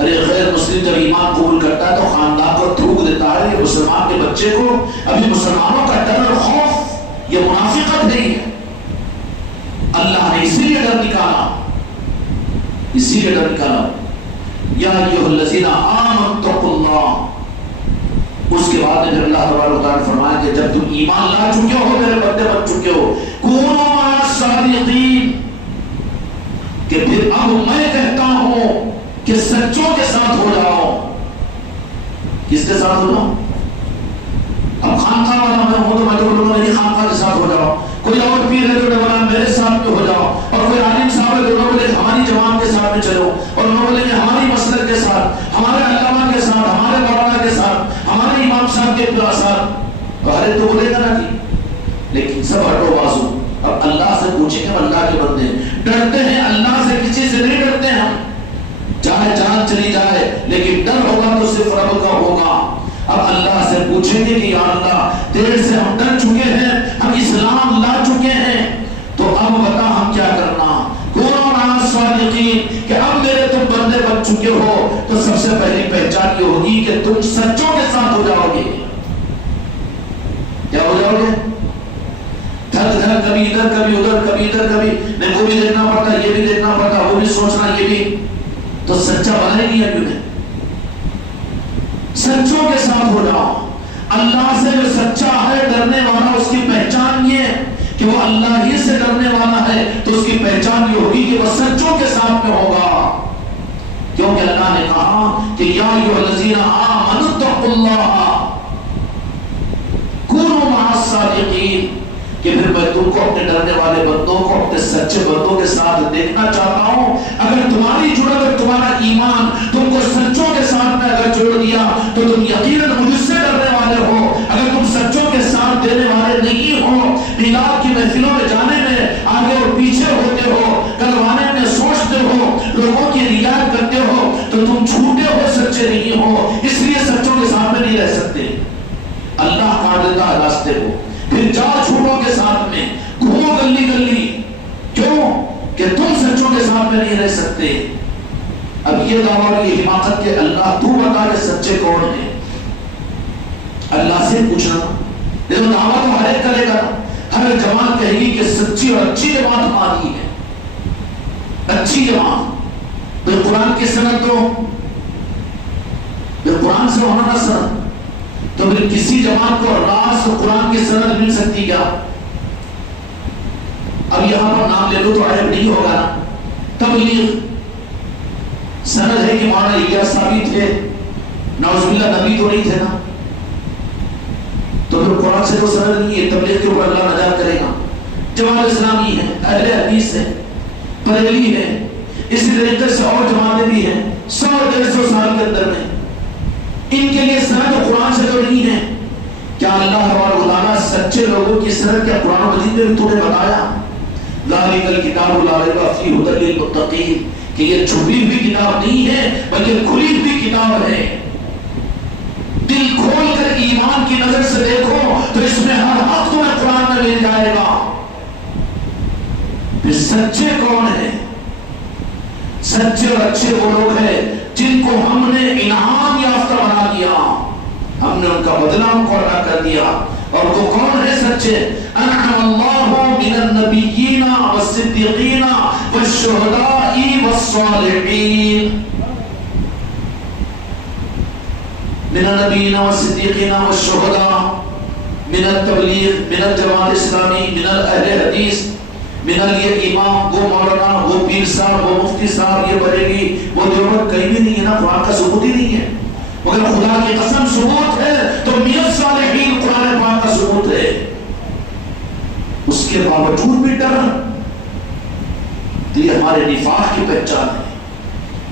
ارے غیر مسلم جب ایمان قبول کرتا ہے تو خاندان کو تھوک دیتا ہے، یہ مسلمان کے بچے کو ابھی مسلمانوں کا ڈر اور خوف، یہ منافقت نہیں ہے۔ اللہ نے اسی لیے ڈر نکالا، اسی لیے ڈر نکالا، یا ایھا الذین آمنوا اتقوا اللہ۔ اس کے بعد میں اللہ تبارک و تعالیٰ نے فرمایا کہ جب تم ایمان لا چکے ہو، میرے بندے بن چکے ہو، کونوا مع الصادقین، کہ پھر اب میں کہتا ہوں کہ سچوں کے ساتھ ہو جاؤ۔ کس کے ساتھ ہو جاؤ؟ اب خانقاہ والا میں ہوں تو میں تو بولوں میری خانقاہ کے ساتھ ہو جاؤ، کوئی اور پیر ہے تو بولا میرے ساتھ میں ہو جاؤ، اور کوئی عالم صاحب ہے تو بولے ہماری جماعت کے ساتھ میں چلو، اور انہوں بولے ہماری مسلک کے ساتھ، ہمارے علامہ کے ساتھ، ہمارے مولانا کے ساتھ، ہمارے امام صاحب کے ساتھ، تو ہر ایک تو بولے گا نا جی، لیکن سب ہٹو بازو۔ اب اللہ سے پوچھیں گے، اللہ کے بندے ڈرتے ہیں اللہ سے، کسی سے نہیں ڈرتے ہم، چاہے جان چلی جائے لیکن ڈر ہوگا تو صرف رب کا ہوگا۔ اب اللہ سے پوچھیں گے کہ یا اللہ تیرے سے ہم ڈر چکے ہیں، ہم اسلام لا چکے ہیں، تو اب بتا ہم کیا کرنا۔ کونوا مع الصادقین، کہ اب میرے تم بندے بن چکے ہو تو سب سے پہلی پہچان یہ ہوگی کہ تم سچوں کے ساتھ ہو جاؤ گے۔ کیا ہو جاؤ گے؟ دھر دھر کبھی ادھر کبھی ادھر کبھی ادھر کبھی نہیں، وہ بھی دیکھنا پڑتا، یہ بھی دیکھنا پڑتا، وہ بھی سوچنا، یہ بھی، تو سچا بنا ہی نہیں ہے۔ کیوں؟ سچوں کے ساتھ ہو جاؤ۔ اللہ سے جو سچا ہے، ڈرنے والا، اس کی پہچان یہ ہے کہ وہ اللہ ہی سے ڈرنے والا ہے، تو اس کی پہچان یہ ہوگی کہ وہ سچوں کے ساتھ میں ہوگا، کیونکہ اللہ نے کہا کہ یا ایھا الذین آمنوا اتقوا اللہ کونوا مع الصادقین، کہ پھر میں تم کو اپنے ڈرنے والے بندوں کو، اپنے سچے بندوں کے ساتھ دیکھنا چاہتا ہوں۔ اگر تمہاری جرأت اور تمہارا ایمان تم کو سچوں کے ساتھ میں اگر جوڑ دیا تو تم یقیناً مجھ سے ڈرنے والے ہو۔ اگر تم سچوں کے ساتھ دینے والے نہیں ہو، میلاد کی محفلوں میں جانے میں آگے اور پیچھے ہوتے ہو، کروانے میں سوچتے ہو، لوگوں کی رعایت کرتے ہو، تو تم جھوٹے ہو، سچے نہیں ہو، اس لیے سچوں کے ساتھ میں نہیں رہ سکتے۔ اللہ کاٹ دیتا ہے راستے کو، پھر جاؤ جھوٹوں کے ساتھ میں، گھومو گلی گلی، کیوں کہ تم سچوں کے ساتھ میں نہیں رہ سکتے۔ اب یہ دعویٰ اور یہ حماقت کہ اللہ تو بتا کہ سچے کون ہیں، اللہ سے پوچھنا، لیکن دعویٰ تو ہر ایک کرے گا، ہر جماعت کہے گی کہ سچی اور اچھی جماعت ہماری ہے، اچھی جماعت، پھر قرآن کی سند دو، پھر قرآن سے ہونا نہ سند، تو پھر کسی جماعت کو راز قرآن کی سند مل سکتی کیا؟ اب یہاں پر نام لے لو تو عیب نہیں ہوگا نا۔ تبلیغ سند ہے کہ مولانا الیاس صاحب تھے، نعوذ باللہ نبی تو نہیں تھے نا، تو پھر قرآن سے تو سند نہیں ہے، تبلیغ کے اوپر اللہ نجات کرے گا۔ جماعت اسلامی ہے، اہل حدیث ہے، بریلوی ہے، اسی طریقے سے اور جماعتیں بھی ہیں 100-150 سال کے اندر میں، ان کے لیے سند قرآن سے تو نہیں ہے۔ کیا اللہ تبارک و تعالیٰ سچے لوگوں کی سند کیا قرآن مجید میں بھی تمہیں بتایا؟ ذالک الکتاب لا ریب فیہ ھدی للمتقین، کہ یہ چھپی ہوئی کتاب نہیں ہے بلکہ کھلی ہوئی کتاب ہے۔ دل کھول کر ایمان کی نظر سے دیکھو تو اس میں ہر حق تمہیں قرآن میں مل جائے گا۔ پھر سچے کون ہیں؟ سچے اور اچھے وہ لوگ ہیں جن کو ہم نے انعام یافتہ بنا دیا، ہم نے ان کا بدلہ ان کو ادا کر دیا۔ اور وہ کون ہے سچے؟ انعم اللہ من النبیین والصدیقین والشہداء والصالحین، من النبیین والصدیقین والشہداء، من التبلیغ، من الجماعت اسلامی، من اہل حدیث، من یہ امام، وہ مولانا، وہ پیر صاحب، وہ مفتی صاحب، یہ بریلوی، وہ دیوبند، کہیں بھی نہیں ہے نا، قرآن کا ثبوت ہی نہیں ہے۔ مگر خدا کی قسم ثبوت ہے تو من الصالحین قرآن پاک کا ثبوت ہے۔ اس کے باوجود بھی ڈر، تو یہ ہمارے نفاق کی پہچان ہے،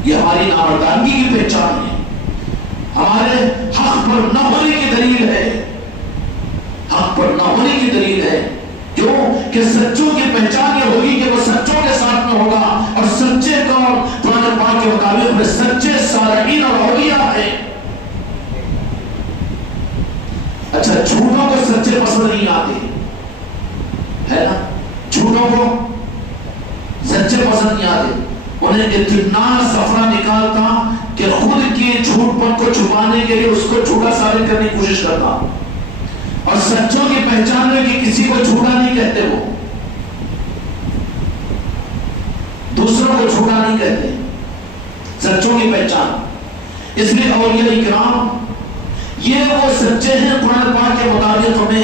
یہ ہماری نامردانگی کی پہچان ہے، ہمارے حق پر نہ ہونے کی دلیل ہے، حق پر نہ ہونے کی دلیل ہے۔ کیوں کہ سچوں کی پہچان یہ ہوگی کہ وہ سچوں کے ساتھ میں ہوگا، اور سچے کون؟ قرآن پاک کے مطابق میں سچے صالحین اور اولیاء ہیں۔ اچھا جھوٹوں کو سچے پسند نہیں آتے ہے نا، جھوٹوں کو سچے پسند نہیں آتے، انہیں اتنا سفرہ نکالتا کہ جھوٹ پن کو چھپانے کے لیے اس کو جھوٹا ثابت کرنے کی کوشش کرتا، اور سچوں کی پہچان میں کہ کسی کو جھوٹا نہیں کہتے، وہ دوسروں کو جھوٹا نہیں کہتے، سچوں کی پہچان۔ اس لیے اولیاء اکرام یہ وہ سچے ہیں قرآن پاک کے مطابق میں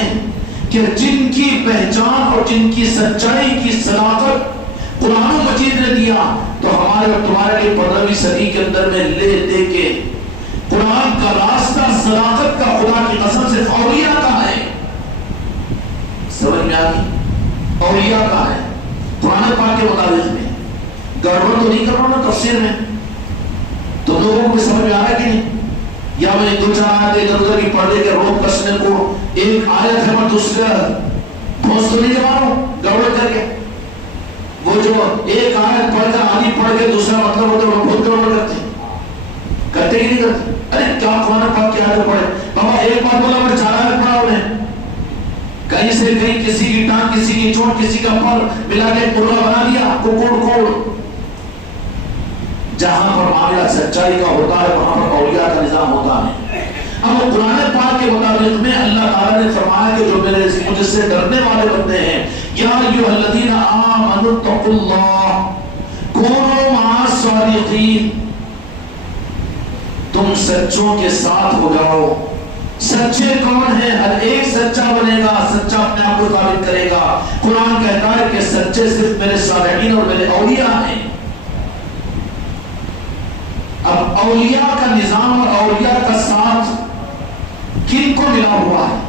کہ جن کی پہچان اور جن کی سچائی کی صداقت قرآن مجید نے دیا، تو ہمارے اور تمہارے لیے 15ویں صدی کے اندر میں لے دے کے قرآن کا راستہ صداقت کا خدا کی قسم سے اولیاء کا ہے۔ سمجھ میں آ گئی؟ اولیاء کا ہے قرآن پاک کے مطابق میں۔ گڑبڑ تو نہیں کر رہا نا تفسیر میں؟ تو لوگوں کو سمجھ میں آ رہا ہے کہ نہیں؟ یا میں دو چار آیتیں ادھر ادھر کی پڑھ لے کے روک کسنے کو ایک آیت ہے اور دوسرا پھوس تو نہیں جما رہا گڑبڑ کر کے؟ وہ جو ایک آیت پڑھ کر آدھی پڑھ کے دوسرا مطلب ہوتا ہے وہ بہت گڑبڑ کرتے کہ نہیں کرتے؟ ارے کیا قرآن پاک کی آیت پڑھے بابا، ایک بار بولا میں 4 آیت پڑھا انہیں، کہیں سے کہیں کسی کی ٹانگ کسی کی چوٹ کسی کا پر ملا کے مرغا بنا دیا کوڑ۔ جہاں پر معاملہ سچائی کا ہوتا ہے وہاں پر اولیاء کا نظام ہوتا ہے۔ اب قرآن پاک کے مطابق میں اللہ تعالیٰ نے فرمایا کہ جو میرے مجھ سے ڈرنے والے بندے ہیں، یا ایھا الذین آمنوا اتقوا اللہ کونوا مع الصادقین، تم سچوں کے ساتھ ہو جاؤ۔ سچے کون ہیں؟ ہر ایک سچا بنے گا، سچا اپنے آپ کو ثابت کرے گا۔ قرآن کہتا ہے کہ سچے صرف میرے صالحین اور میرے اولیاء ہیں۔ اب اولیاء کا نظام اور اولیاء کا ساتھ کن کو ملا ہوا ہے؟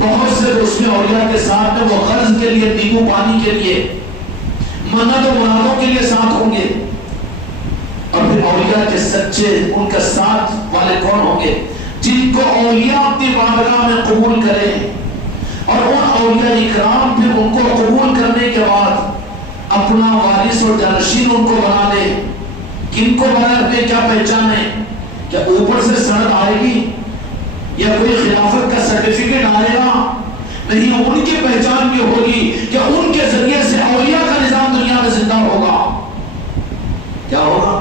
بہت سے اس میں اولیاء کے ساتھ میں وہ غرض کے لیے، نیبو پانی کے لیے، منت و مرادوں کے لیے ساتھ ہوں گے، اور پھر اولیاء کے سچے ان کا ساتھ والے کون ہوں گے؟ جن کو اولیاء اپنی بارگاہ میں قبول کریں، اور ان اولیاء اکرام پھر ان کو قبول کرنے کے بعد اپنا وارث اور جانشین ان کو بنا دے۔ کن کو بنا دے؟ کیا پہچانے؟ کیا اوپر سے سند آئے گی یا کوئی خلافت کا سرٹیفکیٹ آئے گا؟ نہیں، ان کی پہچان یہ ہوگی کہ ان کے ذریعے سے اولیاء کا نظام دنیا میں زندہ ہوگا۔ کیا ہوگا؟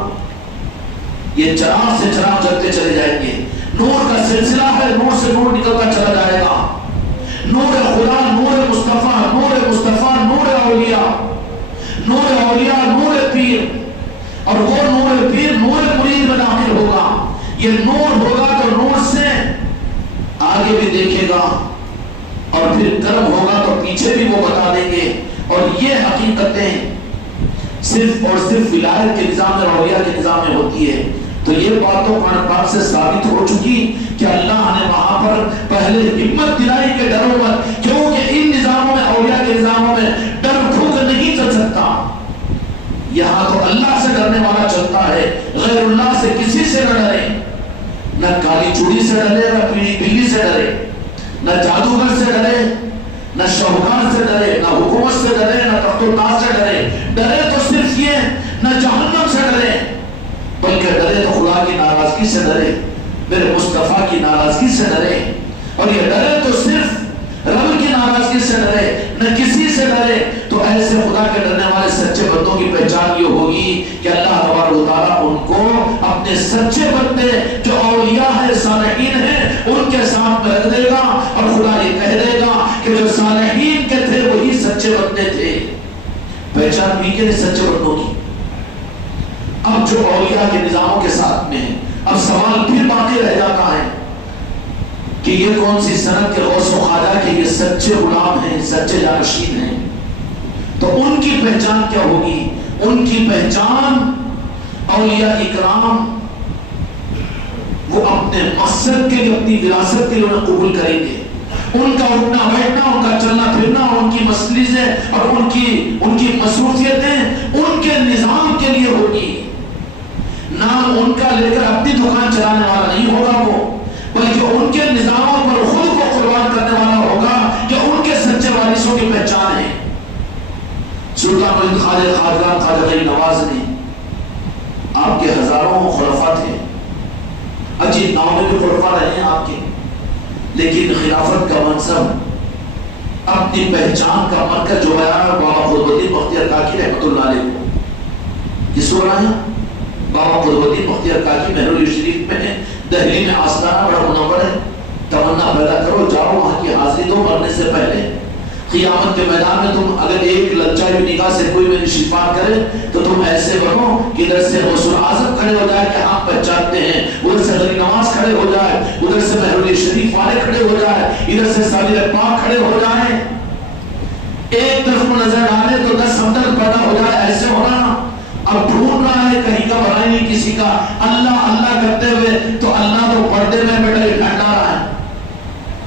یہ چراغ سے چراغ جلتے چلے جائیں گے، نور کا سلسلہ ہے، نور سے نور نکلتا چلا جائے گا، نور خدا، نور مصطفیٰ، نور مصطفیٰ، نور اولیاء، نور اولیاء، نور پیر، اور وہ نور پیر نور مرید میں داخل ہوگا۔ یہ نور ہوگا تو نور سے آگے بھی دیکھے گا، اور پھر کرم ہوگا تو پیچھے بھی وہ بتا دیں گے۔ اور یہ حقیقتیں صرف اور صرف ولایت کے نظام میں، اولیاء کے نظام میں ہوتی ہے۔ تو یہ بات تو قرآن پاک سے ثابت ہو چکی کہ اللہ نے وہاں پر پہلے ہمت دلائی کہ ڈرو مت، کیونکہ ان نظاموں میں، اولیاء کے نظاموں میں ڈر پھونک نہیں چل سکتا۔ یہاں تو اللہ سے ڈرنے والا چلتا ہے، غیر اللہ سے کسی سے نہ ڈرے، نہ کالی چوڑی سے ڈرے، نہ پیلی بلی سے ڈرے، نہ جادوگر سے ڈرے، نہ شاہکار سے ڈرے، نہ حکومت سے ڈرے، نہ تخت و تاج سے ڈرے۔ ڈرے تو صرف یہ، نہ جہنم سے ڈرے، بلکہ ڈرے تو خدا کی ناراضگی سے ڈرے، میرے مصطفیٰ کی ناراضگی سے ڈرے۔ اور یہ ڈرے تو صرف رب کی ناراضگی سے ڈرے، نہ کسی سے ڈرے۔ تو ایسے خدا کے ڈرنے والے سچے بندوں کی پہچان یہ ہوگی کہ اللہ تبارک و تعالیٰ ان کو اپنے سچے بندے جو اولیاء ہیں، صالحین ہیں، ان کے ساتھ میں رکھ دے گا، اور خدا یہ کہہ دے گا کہ جو صالحین کے تھے وہی سچے بندے تھے۔ پہچان بھی کہ سچے بندوں کی۔ اب جو اولیاء کے نظاموں کے ساتھ میں ہیں، اب سوال پھر باقی رہ جاتا ہے کہ یہ کون سی سند کے غوث و خواجہ کے یہ سچے غلام ہیں، سچے جانشین ہیں، تو ان کی پہچان کیا ہوگی؟ ان کی پہچان اولیاء اکرام وہ اپنے مقصد کے لیے، اپنی وراثت کے لیے انہیں قبول کریں گے۔ ان کا اٹھنا بیٹھنا، ان کا چلنا پھرنا، ان کی مجلسیں اور ان کی مصروفیتیں ان کے نظام کے لیے ہوگی۔ نام ان کا لے کر اپنی دکان چلانے والا نہیں ہوگا وہ، بلکہ ان کے نظاموں پر خود کو قربان کرنے والا ہوگا جو ان کے سچے وارثوں کی پہچان ہے۔ سلطان مجید خواجہ خواجہ خواجہ غریب نواز نے، آپ کے ہزاروں خلفاء تھے، اجی ناؤ میں بھی خلفاء رہے ہیں آپ کے، لیکن خلافت کا منصب، اپنی پہچان کا مرکز جو ہے بابا خود الدین بختیار کاکی رحمۃ اللہ علیہ کو، کس کو بنایا؟ بابا قطب مختار کاکی مہرولی شریف میں ہے، دہلی میں آستانہ بڑا منور ہے، تمنا پیدا کرو، جاؤ وہاں کی حاضری دو مرنے سے پہلے۔ قیامت کے میدان میں تم اگر ایک للچائی ہوئی نگاہ سے کوئی میری شفاعت کرے تو تم ایسے بنو کہ ادھر سے غوث اعظم کھڑے ہو جائے کہ ہم پہچانتے ہیں، ادھر سے غنی نواز کھڑے ہو جائے، ادھر سے مہرولی شریف والے کھڑے ہو جائے، ادھر سے صابر پاک کھڑے ہو جائیں، ایک طرف کو نظر ڈالے تو 10 ہمدرد پیدا ہو جائے، ایسے ہونا۔ اب ڈھونڈ رہا ہے کہیں کا بھلائی نہیں کسی کا، اللہ اللہ کرتے ہوئے تو اللہ تو پردے میں بیٹھے ڈھنڈا رہا ہے۔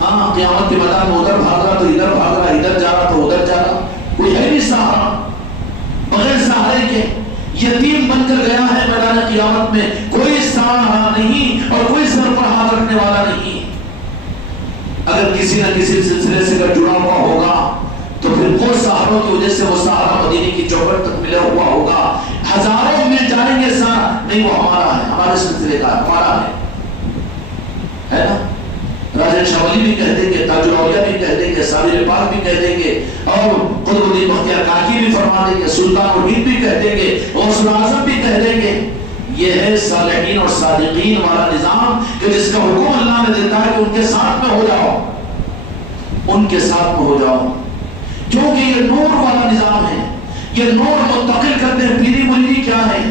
ہاں قیامت کے میدان میں ادھر بھاگ رہا تو ادھر بھاگ رہا، ادھر جا رہا تو ادھر جا رہا، کوئی ہے نہیں سہارا، بغیر سہارے کے یتیم بن کر گیا ہے میدان قیامت میں، کوئی سہارا نہیں اور کوئی سر پر ہاتھ رکھنے والا نہیں۔ اگر کسی نہ کسی سلسلے سے اگر جڑا ہوا ہوگا تو پھر وہ سہاروں کی وجہ سے وہ سہارا مدینے کی چوکھٹ تک ملا ہوا ہوگا۔ ہزاروں مل جائیں گے سہارا، نہیں وہ ہمارا ہے، ہمارے سلسلے کا ہمارا ہے نا۔ راجہ شاہ ولی بھی کہہ دیں گے، تاج الاولیاء بھی کہہ دیں گے، صابر پاک بھی کہہ دیں گے، اور قطب الدین بختیار کاکی بھی فرما دیں گے، سلطان الدین بھی کہہ دیں گے، غوث الاعظم بھی کہہ دیں گے۔ یہ ہے صالحین اور صادقین والا نظام کہ جس کا حکم اللہ نے دیتا ہے کہ ان کے ساتھ میں ہو جاؤ، ان کے ساتھ میں ہو جاؤ، کیونکہ یہ نور والا نظام ہے، یہ نور منتقل کرتے ہیں۔ پیری مریدی کیا ہے؟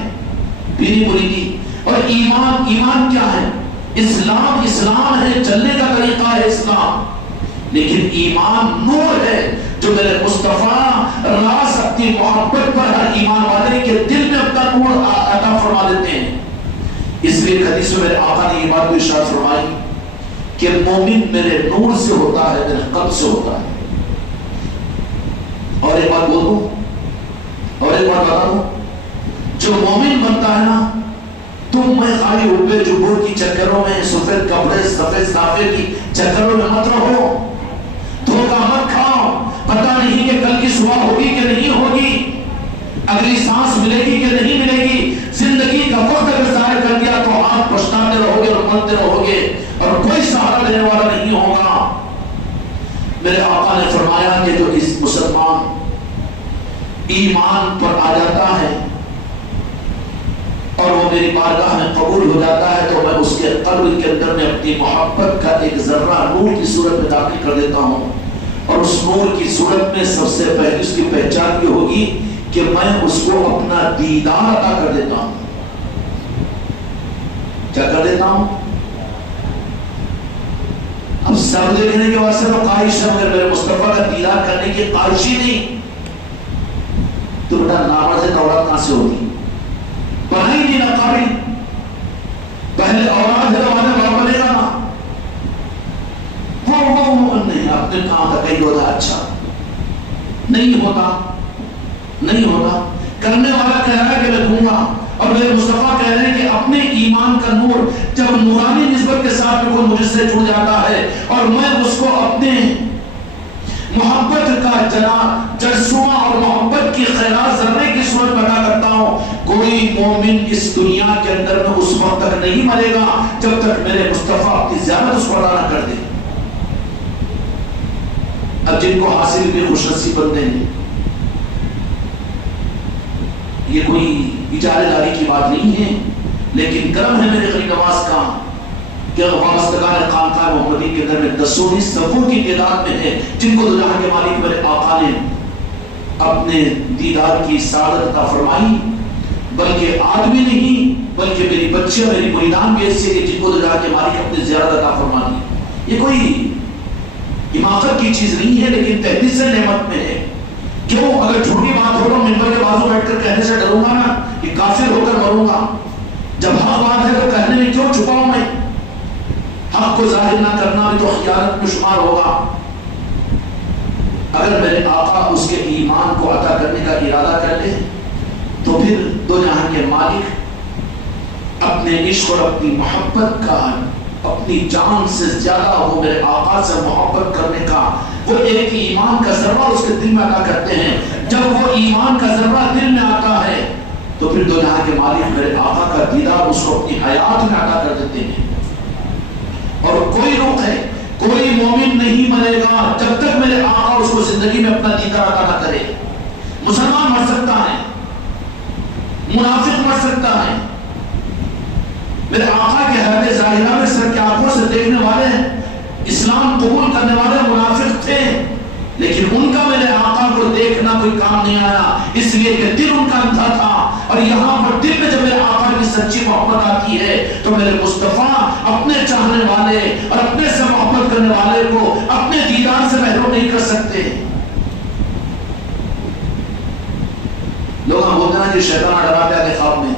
پیری مریدی اور ایمان کیا ہے؟ اسلام ہے، چلنے کا طریقہ ہے اسلام، لیکن ایمان نور ہے جو میرے مصطفیٰ راز اپنی محبت پر ہر ایمان والے کے دل میں اپنا نور عطا فرما دیتے ہیں۔ اس لیے حدیث میں میرے آقا نے یہ بات بھی ارشاد فرمائی کہ مومن میرے نور سے ہوتا ہے، میرے قلب سے ہوتا ہے۔ اور ایک بات بولوں، اور ایک بات بتا دوں، جو مومن بنتا ہے نا، تم میں خالی اوپے جبور کی چکروں میں، سفید کپڑے سفید صافے کی چکروں میں مت رہو، دھوکہ مت کھاؤ، پتہ نہیں کہ کل کی صبح ہوگی کہ نہیں ہوگی، اگلی سانس ملے گی کہ نہیں ملے گی، زندگی کا وقت اگر ضائع کر دیا تو آپ پچھتاتے رہو گے اور مرتے رہو گے اور کوئی سہارا دینے والا نہیں ہوگا۔ میرے آقا نے فرمایا کہ جو اس مسلمان ایمان پر آ جاتا ہے اور وہ میری بارگاہ میں قبول ہو جاتا ہے تو میں اس کے قلب کے اندر میں اپنی محبت کا ایک ذرہ نور کی صورت میں داخل کر دیتا ہوں، اور اس نور کی صورت میں سب سے پہلے اس کی پہچان یہ ہوگی کہ میں اس کو اپنا دیدار عطا کر دیتا ہوں۔ کیا کر دیتا ہوں؟ اب سب دیکھنے کے واسطے تو خواہش ہے، مگر میرے مصطفیٰ کا دیدار کرنے کی خواہش ہی نہیں تو بیٹا نامرد اولاد کہاں سے ہوگی؟ بنائی نہیں نہ قابل، پہلے اولاد ہے ہمارے باپ بنے گا نا، وہ نہیں اپنے کہاں کا کہیں ہوتا اچھا نہیں ہوتا، نہیں ہوتا۔ کرنے والا کہہ رہا ہے کہ میں دوں گا، اور میرے مصطفیٰ کہہ رہے ہیں کہ اپنے ایمان کا نور جب نورانی نسبت کے ساتھ میں کوئی مجھ سے جڑ جاتا ہے اور میں اس کو اپنے محبت کا جرسواں اور محبت کی خیرات ذرے کی صورت بنا کرتا ہوں، کوئی مومن اس دنیا کے اندر میں اس وقت تک نہیں مرے گا جب تک میرے مصطفیٰ اپنی زیارت اس کو ادا نہ کر دے۔ اب جن کو حاصل بھی خوش نصیب بندے ہیں، یہ کوئی اجارے داری کی بات نہیں ہے، لیکن کرم ہے میرے غریب نواز کا کہ وابستگان خانقاہ محمدی کے اندر میں دسوں صفوں کی تعداد میں ہے جن کو دو جہاں کے مالک میرے آقا نے اپنے دیدار کی سعادت عطا فرمائی، بلکہ آدمی نہیں بلکہ میری بچے میری مریدان بھی ایسے کہ جن کو دو جہاں کے مالک اپنی زیارت عطا فرمائی۔ یہ کوئی حماقت کی چیز نہیں ہے، لیکن تحدیث نعمت میں ہے۔ کیوں؟ اگر جھوٹی بات ہو رہا ہوں منبر کے بازو بیٹھ کر کہنے سے ڈروں گا نا کہ کافر ہو کر مروں گا، جب حق بات ہے تو کہنے میں کیوں چھپاؤں میں؟ حق کو ظاہر نہ کرنا بھی تو خیانت میں شمار ہوگا۔ اگر میرے آقا اس کے ایمان کو عطا کرنے کا ارادہ کر لے تو پھر دو جہاں کے مالک اپنے عشق اور اپنی محبت کا اپنی جان سے زیادہ وہ میرے آقا سے محبت کرنے کا وہ ایک ایمان کا ذرہ اس کے دل میں عطا کرتے ہیں۔ جب وہ ایمان کا ذرہ دل میں آتا ہے تو پھر دو جہاں کے مالک میرے آقا کا دیدار اس کو اپنی حیات میں عطا کر دیتے ہیں۔ اور کوئی روح ہے، کوئی مومن نہیں مرے گا جب تک میرے آقا اس کو زندگی میں اپنا دیدار عطا نہ کرے۔ مسلمان مر سکتا ہے، منافق مر سکتا ہے، میرے آقا کے حیات ظاہرہ میں سر کے آنکھوں سے دیکھنے والے اسلام قبول کرنے والے منافق تھے، لیکن ان کا میرے آقا کو دیکھنا کوئی کام نہیں آیا، اس لیے کہ دل ان کا اندھا تھا۔ اور یہاں پر دل میں جب میرے آقا کی سچی محبت آتی ہے تو میرے مصطفیٰ اپنے چاہنے والے اور اپنے سے محبت کرنے والے کو اپنے دیدار سے محروم نہیں کر سکتے۔ لوگ ہم بولتے ہیں کہ شیطان ڈراتے آتے خواب میں،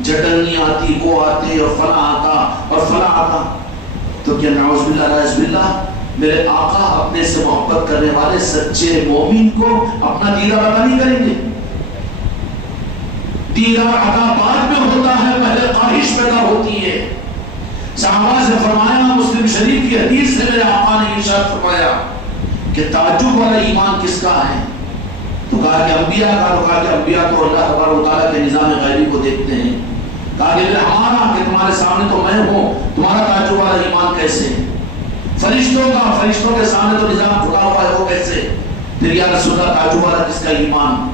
جٹنی آتی، وہ آتے اور فلاں آتا اور فلاں آتا، تو کیا نعوذ باللہ نعوذ باللہ میرے آقا اپنے سے محبت کرنے والے سچے مومن کو اپنا دیدار عطا نہیں کریں گے؟ دیدار عطا بعد میں ہوتا ہے، پہلے خواہش پیدا ہوتی ہے۔ صحابہ سے فرمایا، مسلم شریف کی حدیث سے میرے آقا نے ارشاد فرمایا کہ تعجب والا ایمان کس کا ہے؟ تو کہا کہ انبیاء کا، تو کہا کہ انبیاء تو اللہ تبارک و تعالیٰ کے نظام غیبی کو دیکھتے ہیں۔ کہا کہ ہمارا، کہ تمہارے سامنے تو میں ہوں، تمہارا تعجب والا ایمان کیسے؟ فرشتوں کا، فرشتوں کے سامنے تو نظام کھلا ہوا ہے، وہ کیسے؟ پھر یا رسول اللہ تعجب والا کس کا ایمان؟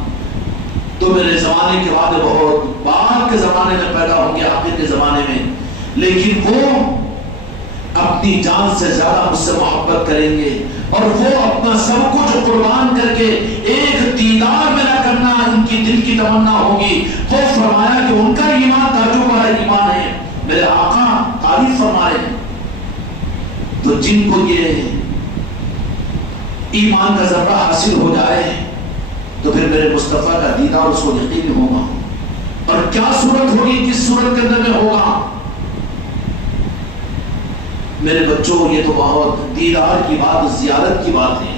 تو میرے زمانے کے بعد بہت بعد کے زمانے میں پیدا ہوں گے، آخر کے زمانے میں، لیکن وہ اپنی جان سے زیادہ مجھ سے محبت کریں گے اور وہ اپنا سب کچھ قربان کر کے ایک دیدار میرا کرنا ان کی دل کی تمنا ہوگی۔ وہ فرمایا کہ ان کا ایمان تعجب والا ایمان ہے، میرے آقا تعریف فرما رہے ہیں۔ تو جن کو یہ ایمان کا ذرہ حاصل ہو جائے تو پھر میرے مصطفیٰ کا دیدار اس کو یقین ہوگا۔ اور کیا صورت ہوگی، کس صورت کے اندر میں ہوگا؟ میرے بچوں، یہ تو بہت دیدار کی بات، زیارت کی بات ہے،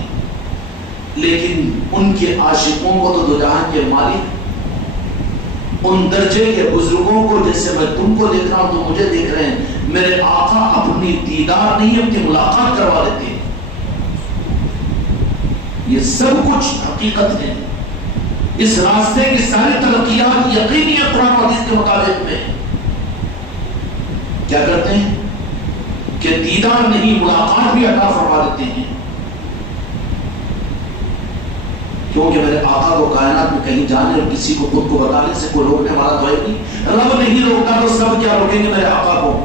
لیکن ان کے عاشقوں کو تو دو جہان کے مالک، ان درجے کے بزرگوں کو، جیسے میں تم کو دیکھ رہا ہوں تو مجھے دیکھ رہے ہیں، میرے آقا اپنی دیدار نہیں اپنی ملاقات کروا دیتے ہیں۔ یہ سب کچھ حقیقت ہے، اس راستے کی ساری تلقیات یقینی ہے قرآن و حدیث کے مطابق میں۔ کیا کرتے ہیں کہ دیدار نہیں ملاقات بھی عطا فرما دیتے ہیں، کیونکہ میرے آقا کو کائنات میں کہیں جانے اور کسی کو خود کو بتانے سے کوئی روکنے والا تو ہے نہیں۔ رب نہیں روکتا تو سب کیا روکیں گے میرے آقا کو؟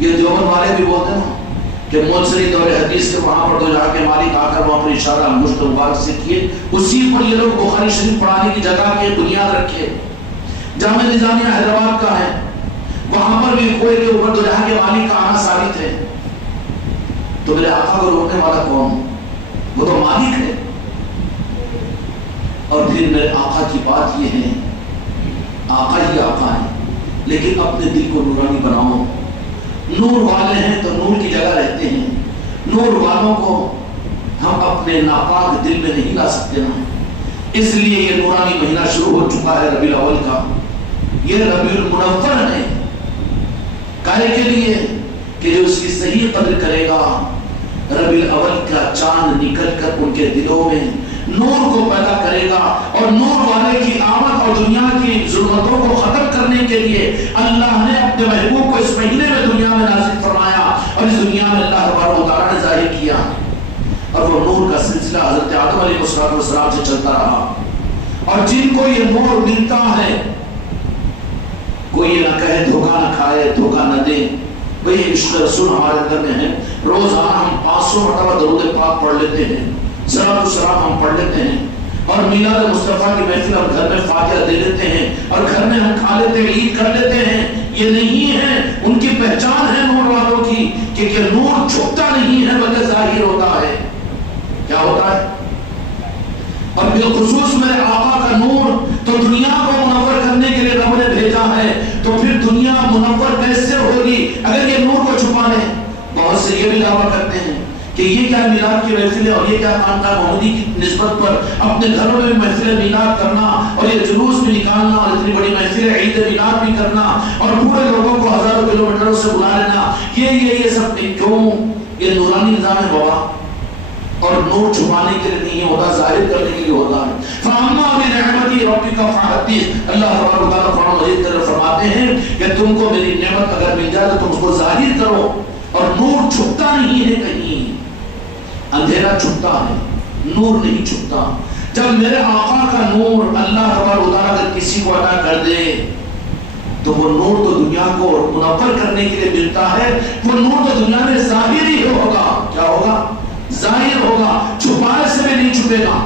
یہ دیوبند والے بھی بولتے ہیں کہ موسری دور حدیث کے وہاں پر تو جا کے مالک آ کر وہاں پر اشارہ انگشت مبارک سے کیے، اسی پر یہ لوگ بخاری شریف پڑھانے کی جگہ کی بنیاد رکھے۔ جامع نظامیہ حیدرآباد کا ہے، وہاں پر بھی کوئی کے اوپر تو جہاں کے مالک کا آنا ثابت ہے، تو میرے آقا کو روکنے والا کون؟ وہ تو مالک ہے۔ اور پھر میرے آقا کی بات یہ ہے، آقا ہی آقا ہے، لیکن اپنے دل کو نورانی بناؤ۔ نور والے ہیں تو نور کی جگہ رہتے ہیں، نور والوں کو ہم اپنے ناپاک دل میں نہیں لا سکتے نا، اس لیے یہ نورانی مہینہ شروع ہو چکا ہے ربیع الاول کا، یہ ربیع المنور ہے، کائے کے لیے کہ جو اس کی صحیح قدر کرے گا، ربیع الاول کا چاند نکل کر ان کے دلوں میں نور کو پیدا کرے گا، اور نور والے کی آمد اور دنیا کی ظلمتوں کو ختم کرنے کے لیے اللہ نے اپنے محبوب کو اس مہینے میں دنیا میں نازل فرمایا، اور اس دنیا میں اللہ تبارک و تعالیٰ نے ظاہر کیا، اور وہ نور کا سلسلہ حضرت آدم علیہ السلام سے چلتا رہا۔ اور جن کو یہ نور ملتا ہے، کوئی یہ نہ کہے دھوکہ نہ کھائے، دھوکہ نہ دے، بھئی عشق رسول ہمارے اندر میں ہے، روزانہ ہم 500 مرتبہ درود پاک پڑھ لیتے ہیں، صلاۃ السلام ہم پڑھ لیتے ہیں، اور میلاد مصطفیٰ کی محفل ہم گھر میں فاتحہ دے لیتے ہیں، اور گھر میں ہم کھا لیتے ہیں، عید کر لیتے ہیں۔ یہ نہیں ہے، ان کی پہچان ہے نور والوں کی کہ نور چھپتا نہیں ہے بلکہ ظاہر ہوتا ہے۔ کیا ہوتا ہے؟ اور بالخصوص میرے آقا کا نور تو دنیا کو منور کرنے کے لیے رب نے بھیجا ہے، تو پھر دنیا منور کیسے ہوگی اگر یہ نور کو چھپا لیں؟ بہت سے یہ بھی دعویٰ کرتے ہیں کہ یہ کیا میلاد کی محفل ہے، اور یہ کیا خانقاہ محمدی کی نسبت پر اپنے گھروں میں محفل میلاد کرنا، اور یہ جلوس بھی نکالنا، اور اتنی بڑی محفل عید میلاد بھی کرنا، اور پورے لوگوں کو ہزاروں کلومیٹروں سے بلا لینا، یہ سب کیوں؟ یہ نورانی نظام ہے بابا، اور نور چھپانے کے لیے نہیں ہوتا، ظاہر کرنے کے لیے ہوتا ہے۔ فَأَمَّا بِنِعْمَتِ رَبِّكَ فَحَدِّثْ، اللہ تبارک و تعالیٰ قرآن مجید کے اندر فرماتے ہیں کہ تم کو میری نعمت اگر مل جائے تو تم اس کو ظاہر کرو، اور نور چھپتا نہیں ہے کہیں، اندھیرا چھپتا ہے، نور نہیں چھپتا۔ جب میرے آقا کا نور اللہ تبارک و تعالیٰ اگر کسی کو عطا کر دے تو وہ نور تو دنیا کو منور کرنے کے لیے ملتا ہے، وہ نور تو دنیا میں ظاہر ہی ہوگا. کیا ہوگا؟ ظاہر ہوگا، چھپائے سے بھی نہیں چھپے گا،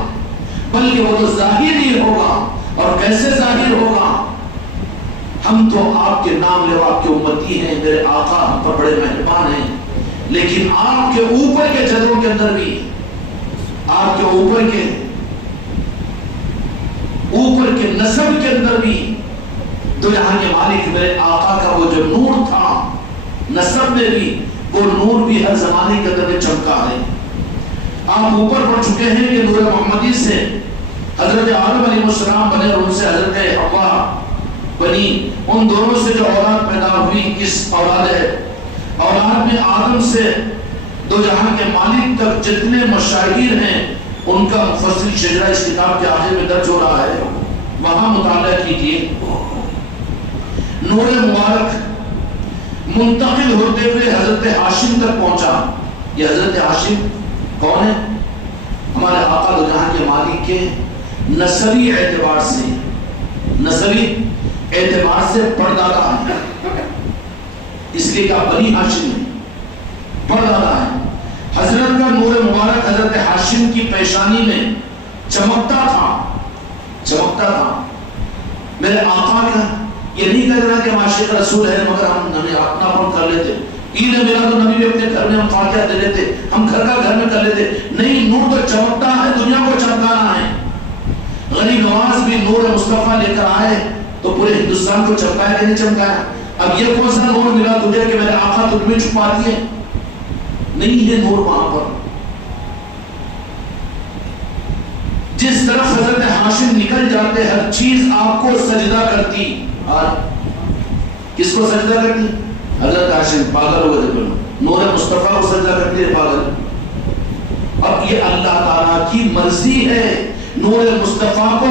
بلکہ وہ تو ظاہر ہی ہوگا. اور کیسے ظاہر ہوگا؟ ہم تو آپ کے نام لے آپ کے امتی ہیں، میرے آقا ہم پر بڑے مہربان ہیں، لیکن آپ کے اوپر کے جدوں کے اندر بھی، آپ کے اوپر کے نسب کے اندر بھی دو جہاں کے مالک میرے آقا کا وہ جو نور تھا، نسب میں بھی وہ نور بھی ہر زمانے کے اندر میں چمکا ہے. آپ اوپر پڑھ چکے ہیں کہ نور محمدی سے حضرت آدم علیہ السلام بنے اور ان سے حضرت حوا بنی. ان دونوں سے جو اولاد پیدا ہوئی کس اولاد ہے؟ اولاد میں آدم سے دو جہاں کے مالک تک جتنے مشاہیر ہیں ان کا مفصل شجرہ اس کتاب کے آخر میں درج ہو رہا ہے، وہاں مطالعہ کیجیے. نور مبارک منتقل ہوتے ہوئے حضرت ہاشم تک پہنچا. یہ حضرت ہاشم کون ہے؟ ہمارے آقا دو جہاں کے مالک کے نسبی اعتبار سے پردادا ہے، اس لیے کہ بنی ہاشم ہے، پردادا ہے. حضرت کا نور مبارک حضرت ہاشم کی پیشانی میں چمکتا تھا. میرے آقا کا یہ نہیں کہہ رہا کہ ہم عاشق رسول ہیں مگر ہم اپنا کام کر لیتے، عید میلاد النبی بھی اپنے گھر میں ہم فاتحہ دے لیتے، ہم گھر کا گھر میں کر لیتے. نہیں، نور تو چمکتا ہے، دنیا کو چمکانا ہے. غریب نواز بھی نور مصطفیٰ لے کر آئے تو پورے ہندوستان کو چمکایا کہ نہیں چمکایا؟ اب یہ کون سا نور ملا تجھے کہ میرے آقا تجھ میں چھپا دیے؟ نہیں ہے نور وہاں پر. جس طرف حضرت ہاشم نکل جاتے ہر چیز آپ کو سجدہ کرتی. اور کس کو سجدہ کرتی؟ حضرت ہاشم. پاگل ہو گئے، نور مصطفیٰ کو سجدہ کرتی ہے پاگل. اب یہ اللہ تعالیٰ کی مرضی ہے. نور مصطفیٰ کو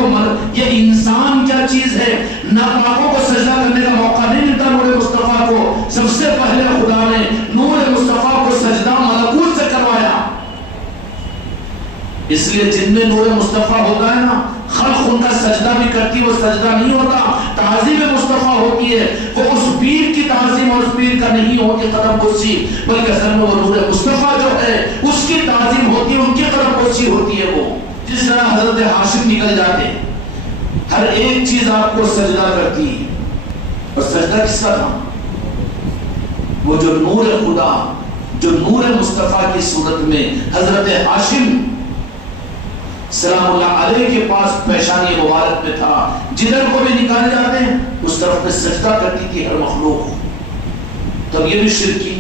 یہ انسان کیا چیز ہے، ناپاکوں کو سجدہ کرنے کا موقع نہیں ملتا. نور مصطفیٰ کو سب سے پہلے خدا نے نور مصطفیٰ کو سجدہ ملکوت سے کروایا. اس لیے جن میں نور مصطفیٰ ہوتا ہے نا، خلق ان کا سجدہ بھی کرتی، وہ سجدہ نہیں ہوتا، تعظیم مصطفیٰ ہوتی ہے. وہ اس پیر کی تعظیم اور اس پیر کا نہیں ہوتی قدم بوسی، بلکہ اصل میں وہ نور مصطفیٰ جو ہے اس کی تعظیم ہوتی ہے، ان کی قدم بوسی ہوتی ہے. وہ جس طرح حضرت ہاشم نکل جاتے ہر ایک چیز آپ کو سجدہ کرتی. اور سجدہ کس کا تھا؟ وہ جو نور خدا، جو نور مصطفیٰ کی صورت میں حضرت ہاشم سلام اللہ علیہ کے پاس پیشانی مبارک میں تھا. جدھر کو بھی نکالے جاتے ہیں اس طرف میں سجدہ کرتی تھی ہر مخلوق. تب یہ بھی شرکی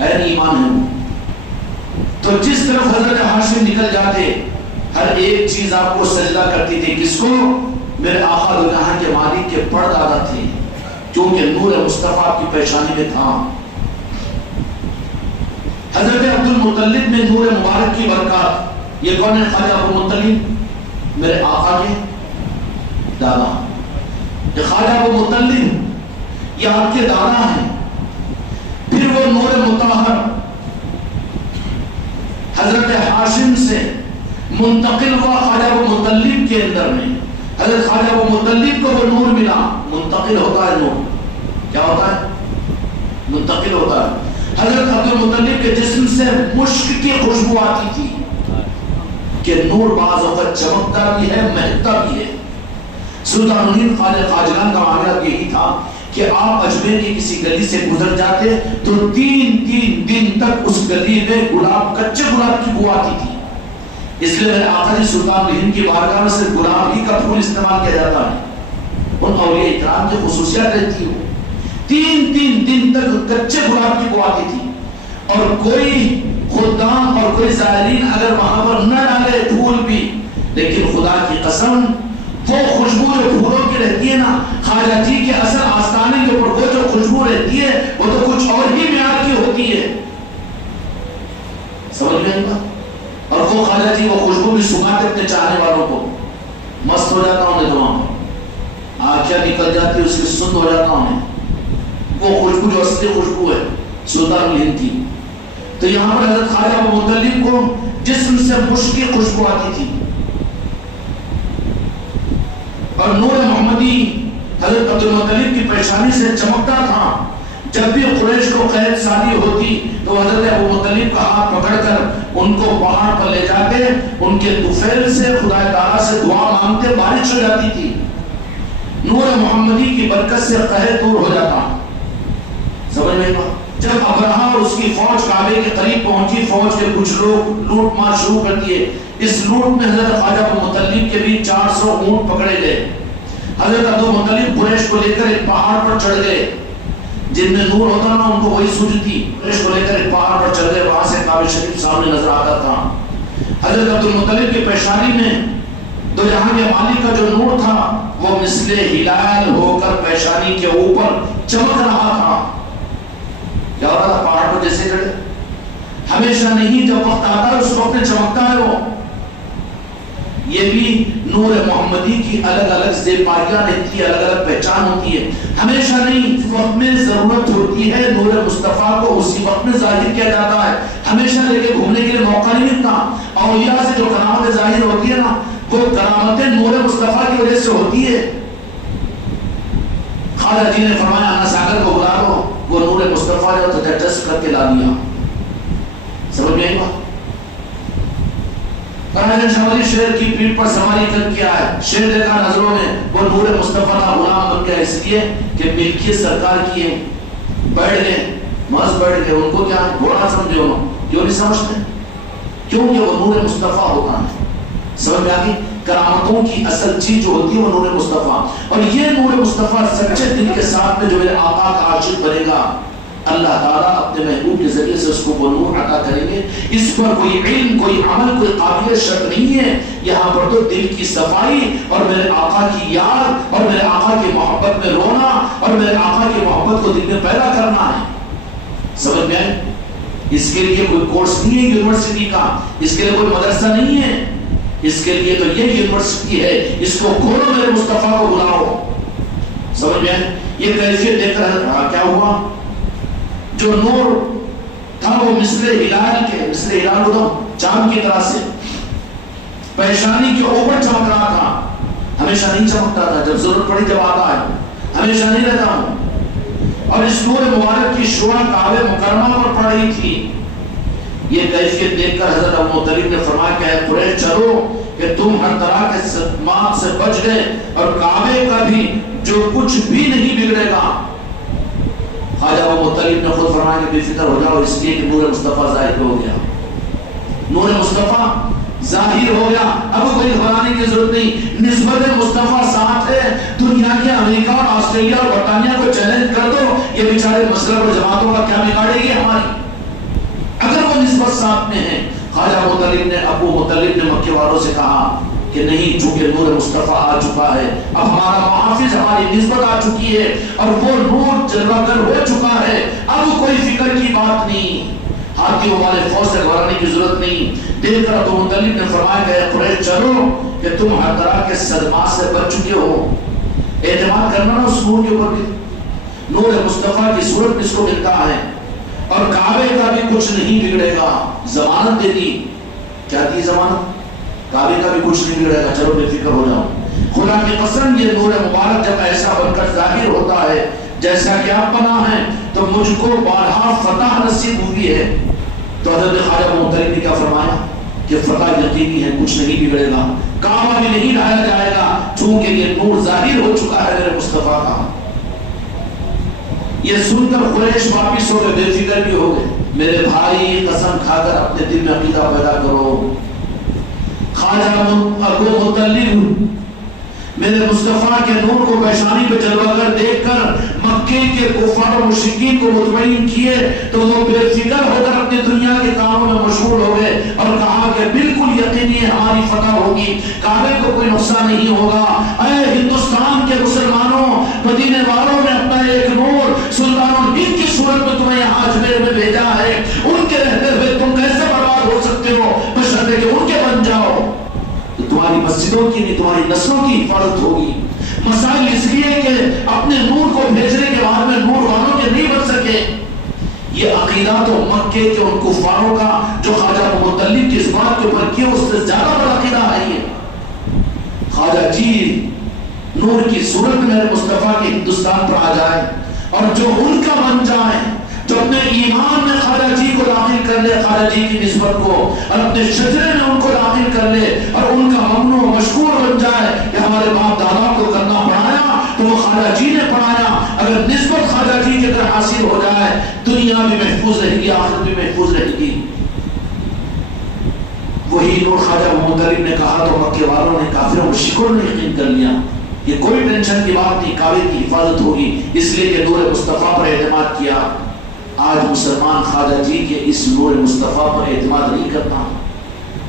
عین ایمان ہے. تو جس طرف حضرت ہاشم نکل جاتے ہر ایک چیز آپ کو سجدہ کرتی تھی. کس کو؟ میرے آقا دو جہاں کے مالک کے پردادا تھے، کیونکہ نور مصطفیٰ کی پیشانی میں تھا. حضرت عبد المطلب میں نور مبارک کی برکات. یہ کون ہے؟ خواجہ ابو مطلب، میرے آقا کے دادا. یہ خواجہ ابو مطلب یہ آپ کے دادا ہیں. پھر وہ نور مطہر حضرت ہاشم سے منتقل ہوا خواجہ ابو مطلب کے اندر میں. حضرت خواجہ ابو مطلب کو وہ نور ملا. منتقل ہوتا ہے نور، کیا ہوتا ہے؟ منتقل ہوتا ہے. حضرت عبد المطلب کے جسم سے مشک کی خوشبو آتی تھی کہ نور بعض وقت چمکتا بھی ہے، مہکتا بھی ہے. سلطان الہند خواجہ خواجگان کا معاملہ یہی تھا کہ آپ اجمیر کی کسی گلی سے گزر جاتے تو تین دن تک اس گلی میں گلاب، کچے گلاب کی بو آتی تھی. اس لیے میرے آقا جی سلطان الہند کی بارگاہ میں صرف گلاب ہی کا پھول استعمال کیا جاتا ہے. ان اولیاء اکرام کی خصوصیات رہتی ہے. تین دن تک کچے گلاب کی بو آتی تھی. اور کوئی خدام اور کوئی زائرین اگر وہاں پر نہ ڈالے پھول بھی، لیکن خدا کی قسم وہ خوشبو جو پھولوں کی رہتی ہے نا، خواجہ جی کے اصل آستانے کے اوپر وہ جو خوشبو رہتی ہے وہ تو کچھ اور ہی معیار کی ہوتی ہے. سمجھ میں آئے گا؟ اور وہ خواجہ جی وہ خوشبو بھی سناتے اپنے چاہنے والوں کو. مست ہو جاتا ہوں میں وہاں آنکھیں نکل جاتی، اس کی سند ہو جاتا ہوں. وہ خوشبو جو اصلی خوشبو ہے سلطان الہند کی. تو یہاں پر حضرت خواجہ ابو مطلب کو جسم سے مشک کی خوشبو آتی تھی. اور نور محمدی حضرت عبد المطلب کی پیشانی سے چمکتا تھا. جب بھی قریش کو قید سالی ہوتی تو حضرت ابو مطلب کا ہاتھ پکڑ کر ان کو پہاڑ پر لے جاتے, ان کے طفیل سے خدا تعالیٰ سے دعا مانگتے, بارش ہو جاتی تھی. نور محمدی کی برکت سے قحط دور ہو جاتا. سمجھ میں جب ابرہہ اور اس کی فوج کعبے کے قریب پہنچی, فوج کے کچھ لوگ لوٹ مار شروع کر دیے. اس لوٹ میں حضرت خواجہ ابو مطلب کے بھی 400 اونٹ پکڑے گئے. حضرت ابو مطلب قریش کو لے کر ایک پہاڑ پر چڑھ گئے. جن میں نور ہوتا نا ان کو وہی سوجتی. قریش کو لے کر ایک پہاڑ پر چڑھ گئے, وہاں سے کعبہ شریف سامنے نظر آتا تھا. حضرت عبد المطلب کی پیشانی میں دو جہاں کے مالک کا جو نور تھا وہ مثل ہلال ہو کر پیشانی کے اوپر چمک رہا تھا. کیا ہو رہا تھا؟ پہاڑ پر جیسے کھڑے. ہمیشہ نہیں, جب وقت آتا ہے اس وقت میں چمکتا ہے وہ. یہ بھی نور محمدی کی الگ الگ زیبائیاں رہتی ہے, الگ الگ پہچان ہوتی ہے. ہمیشہ نہیں, اس وقت میں ضرورت ہوتی ہے نور مصطفیٰ کو اسی وقت میں ظاہر کیا جاتا ہے. ہمیشہ لے کے گھومنے کے لیے موقع نہیں ملتا. اولیاء سے جو کرامتیں ظاہر ہوتی ہے نا, وہ کرامتیں نور مصطفیٰ کی وجہ سے ہوتی ہے. خواجہ جی نے فرمایا انا ساگر کو بلا دو, وہ نور مصطفیٰ جو تجسس کر کے لا دیا. سمجھ میں آئی بات؟ شمالی شہر کی پیٹ پر سواری کر کے آئے, شہر دیکھا نظروں میں, وہ نور مصطفیٰ کا غلام بن گیا. اس لیے کہ ملکیت سرکار کی ہے. بیٹھ گئے, مست بیٹھ گئے. ان کو کیا گھوڑا سمجھے, انہوں کیوں نہیں سمجھتے؟ کیونکہ وہ نور مصطفیٰ ہوتا ہے. سمجھ میں آگئی؟ کرامتوں کی اصل چیز جو ہوتی ہے وہ نور مصطفیٰ. اور یہ نور مصطفیٰ سچے دل کے ساتھ میں جو میرے آقا کا عاشق بنے گا, اللہ تعالیٰ اپنے محبوب کے ذریعے سے اس کو وہ نور عطا کریں گے. اس پر کوئی علم, کوئی عمل, کوئی قابل شک نہیں ہے. یہاں پر تو دل کی صفائی اور میرے آقا کی یاد اور میرے آقا کی محبت میں رونا اور میرے آقا کی محبت کو دل میں پیدا کرنا ہے. سمجھ میں آئے؟ اس کے لیے کوئی کورس نہیں ہے یونیورسٹی کا, اس کے لیے کوئی مدرسہ نہیں ہے. اس کے لیے تو یہ یونیورسٹی ہے. اس کو کھولو, میرے مصطفیٰ کو بلاؤ. سمجھ میں آئے؟ یہ کیفیت دیکھ رہا کیا ہوا. جو نور تھا وہ مثل ہلال کے, مثل ہلال کو تو چاند کی طرح سے پیشانی کے اوپر چمک رہا تھا. ہمیشہ نہیں چمکتا تھا, جب ضرورت پڑی جب آتا ہے, ہمیشہ نہیں رہتا ہوں. اور اس نور مبارک کی شعاع کعبہ مکرمہ پر پڑ رہی تھی. یہ کیفیت دیکھ کر حضرت ابو مطلب نے فرمایا کہ اے قریش چلو کہ تم ہر طرح کے صدمات سے بچ گئے اور کعبے کا بھی جو کچھ بھی نہیں بگڑے گا. خواجہ ابو مطلب نے خود فرمایا کہ بے فکر ہو جاؤ, اس لیے کہ نور مصطفیٰ ظاہر ہو گیا. نور مصطفیٰ ظاہر ہو گیا, اب کوئی گھبرانے کی ضرورت نہیں. نسبت مصطفیٰ ساتھ ہے. دنیا کے امریکہ اور آسٹریلیا اور برطانیہ کو چیلنج کر دو, یہ بیچارے مسلک اور جماعتوں کا کیا بگاڑے گی ہماری, اگر وہ نسبت ساتھ میں ہے. خواجہ ابو مطلب نے مکے والوں سے کہا کہ نہیں, چونکہ نور مصطفیٰ آ چکا ہے, اب ہمارا محافظ, ہماری نسبت آ چکی ہے اور وہ نور جلوہ گر ہو چکا ہے, اب کوئی فکر کی بات نہیں. ہاتھیوں والے فوج سے گھبرانے کی ضرورت نہیں. دیکھ کر ابو مطلب نے فرمایا کہ اے قریش چلو کہ تم ہر طرح کے صدمات سے بچ چکے ہو. اعتماد کرنا نا اس نور کے اوپر بھی. نور مصطفیٰ کی صورت اس کو ملتا ہے اور کعبے کا بھی کچھ نہیں بگڑے گا. ضمانت دے دی. کیا دی ضمانت؟ کعبے کا بھی کچھ نہیں بگڑے گا, چلو بے فکر ہو جاؤ. خدا کی قسم یہ نور مبارک جب ایسا بن کر ظاہر ہوتا ہے جیسا کہ آپ پناہ ہیں, تو مجھ کو بارہا فتح نصیب ہوئی ہے. تو حضرت خواجہ ابو مطلب نے کیا فرمایا کہ فتح یقینی ہے, کچھ نہیں بگڑے گا, کعبہ بھی نہیں ڈھایا جائے گا, چونکہ یہ نور ظاہر ہو چکا ہے میرے مصطفیٰ کا. یہ سن کر قریش واپس ہو گئے, بے فکر بھی ہو گئے. میرے بھائی قسم کھا کر اپنے دل میں عقیدہ پیدا کرو. خواجہ ابو مطلب میرے مصطفیٰ کے نور کو پیشانی پہ جلوہ گر دیکھ کر مکے کے کفار و مشرکین کو مطمئن کیے تو وہ بے فکر ہو کر اپنی دنیا کے کاموں میں مشغول ہو گئے اور کہا کہ بالکل یقینی ہے ہماری فتح ہوگی, کعبے کو کوئی نقصان نہیں ہوگا. اے ہندوستان کے مسلمانوں, مدینے والوں نے اپنا ایک نور سلطان الہند کی صورت میں تمہیں یہاں اجمیر میں بھیجا ہے, ان کے رہتے ہوئے تم کیسے برباد ہو سکتے ہو, بشرطے کہ ان کے بن جاؤ. تمہاری مسجدوں کی نہیں, تمہاری نسلوں کی حفاظت ہوگی. مسائل اس لیے کہ اپنے نور کو بھیجنے کے بعد میں نور والوں کے نہیں بن سکے. یہ عقیدہ تو مکے کے ان کفاروں کا جو خواجہ ابو مطلب کی اس بات کے اوپر کیا, اس سے زیادہ بڑا عقیدہ ہے. یہ خواجہ جی نور کی صورت میں میرے مصطفیٰ کے ہندوستان پر آ جائے اور جو ان کا بن جائے، جو اپنے ایمان میں خواجہ جی کو داخل کر لے، خواجہ جی کی نسبت کو، اور اپنے شجرے میں ان کو داخل کر لے اور ان کا ممنوع و مشکور بن جائے کہ ہمارے باپ دادا کو کرنا پڑھایا تو وہ خواجہ جی نے پڑھایا، اگر نسبت خواجہ جی کی اگر حاصل ہو جائے، دنیا بھی محفوظ رہے گی، آخرت بھی محفوظ رہے گی۔ وہی نور خواجہ محمد علی نے کہا تو مکے والوں نے، کافروں مشرکوں نے یقین کر لیا، یہ کوئی ٹینشن کی بات نہیں، کعبے کی حفاظت ہوگی، اس لیے کہ نور مصطفیٰ پر اعتماد کیا۔ آج مسلمان خواجہ جی کے اس نور مصطفیٰ پر اعتماد نہیں کرتا،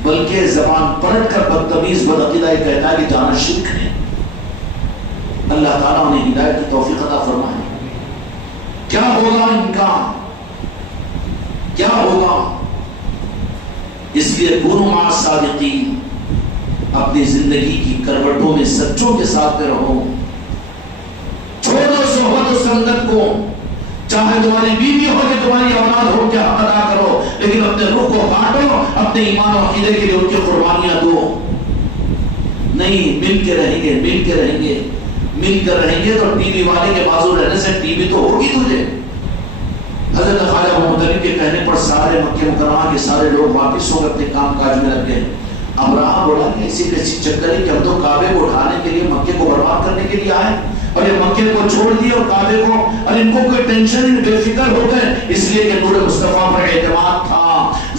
بلکہ زبان پلٹ کر بدتمیز بدعقیدہ یہ کہتا ہے کہ جانا شرک ہے۔ اللہ تعالیٰ انہیں ہدایت کی توفیق عطا فرمائے۔ کیا ہوگا ان کا، کیا ہوگا؟ اس لیے کونوا مع الصادقین، اپنی زندگی کی کروٹوں میں سچوں کے ساتھ میں رہو، چھوڑو صحبت و سنگت کو، چاہے تمہاری بیوی ہو کہ تمہاری اولاد ہو، کیا حق ادا کرو، لیکن اپنے روح کو بانٹو، اپنے ایمان و عقیدے کے لیے ان کی قربانیاں دو۔ نہیں، مل کے رہیں گے، مل کے رہیں گے، مل کر رہیں گے تو ٹی وی والے کے بازو رہنے سے ٹی وی تو ہوگی تجھے۔ حضرت خواجہ محمد علی کے کہنے پر سارے مکہ مکرمہ کے سارے لوگ واپس ہو کر اپنے کام کاج میں لگ گئے۔ ابراہیم بولا کہ ایسی کیسی چکر ہے کہ ہم تو کعبے کو اٹھانے کے لیے، مکے کو برباد کرنے کے لیے آئے، اور یہ مکے کو چھوڑ دیے اور کعبے کو، اور ان کو کوئی ٹینشن نہیں، بے فکر ہو گئے، اس لیے کہ نور مصطفیٰ پر اعتماد تھا۔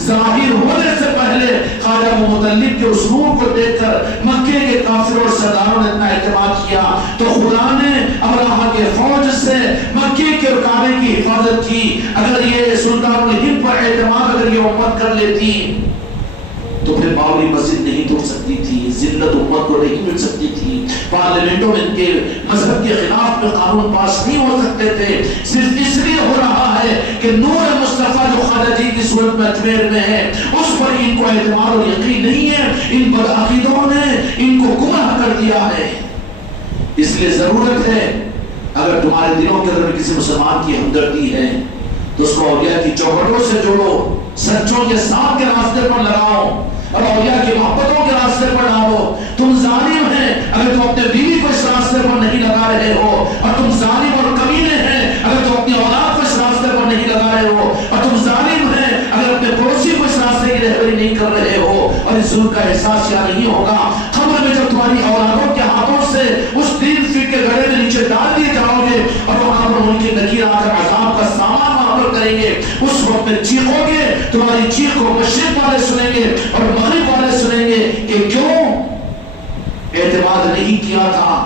ظاہر ہونے سے پہلے خواجہ مطلب کے اسلوب کو دیکھ کر مکے کے کافروں اور سرداروں نے اتنا اعتماد کیا تو خدا نے ابراہیم کے فوج سے مکے کے اور کعبے کی حفاظت کی۔ اگر یہ سلطان الہند پر اعتماد اگر یہ امت کر لیتی تو پھر بابری مسجد نہیں ٹوٹ سکتی تھی، ذلت امت کو نہیں مل سکتی تھی، پارلیمنٹوں میں ان کے مذہب کے خلاف میں قانون پاس نہیں ہو سکتے تھے۔ صرف اس لیے ہو رہا ہے کہ نور مصطفیٰ جو خواجہ جی کی صورت میں اجمیر میں ہے، اس پر ان کو اعتماد اور یقین نہیں ہے، ان بدعقیدوں نے ان کو گمراہ کر دیا ہے۔ اس لیے ضرورت ہے اگر تمہارے دلوں کے اندر کسی مسلمان کی ہمدردی ہے تو اس کو اولیاء کی چوکھٹوں سے جوڑو، سچوں کے ساتھ کے راستے پر لگاؤ اور اولیاء کی محبتوں کے راستے پر ڈالو۔ تم ظالم ہیں اگر تم اپنے بیوی کو اس راستے پر نہیں لگا رہے ہو، اور تم ظالم اور کمینے ہیں اگر تم اپنی اولاد کو اس راستے پر نہیں لگا رہے ہو، اور تم ظالم ہیں اگر اپنے پڑوسی کو اس راستے کی رہبری نہیں کر رہے ہو، اور اس ظلم کا احساس یا نہیں ہوگا۔ خبر میں جب تمہاری اولادوں کے ہاتھوں سے اس 3 فٹ کے گڑھے میں نیچے ڈال دیے جاؤ گے اور وہاں پر ان کی نکیر آ کر عذاب کا سامان وہاں پر کریں گے، اس وقت میں چیخو گے، تمہاری چیخ کو مشرق والے سنیں گے اور مغرب والے سنیں گے کہ کیوں اعتماد نہیں کیا تھا۔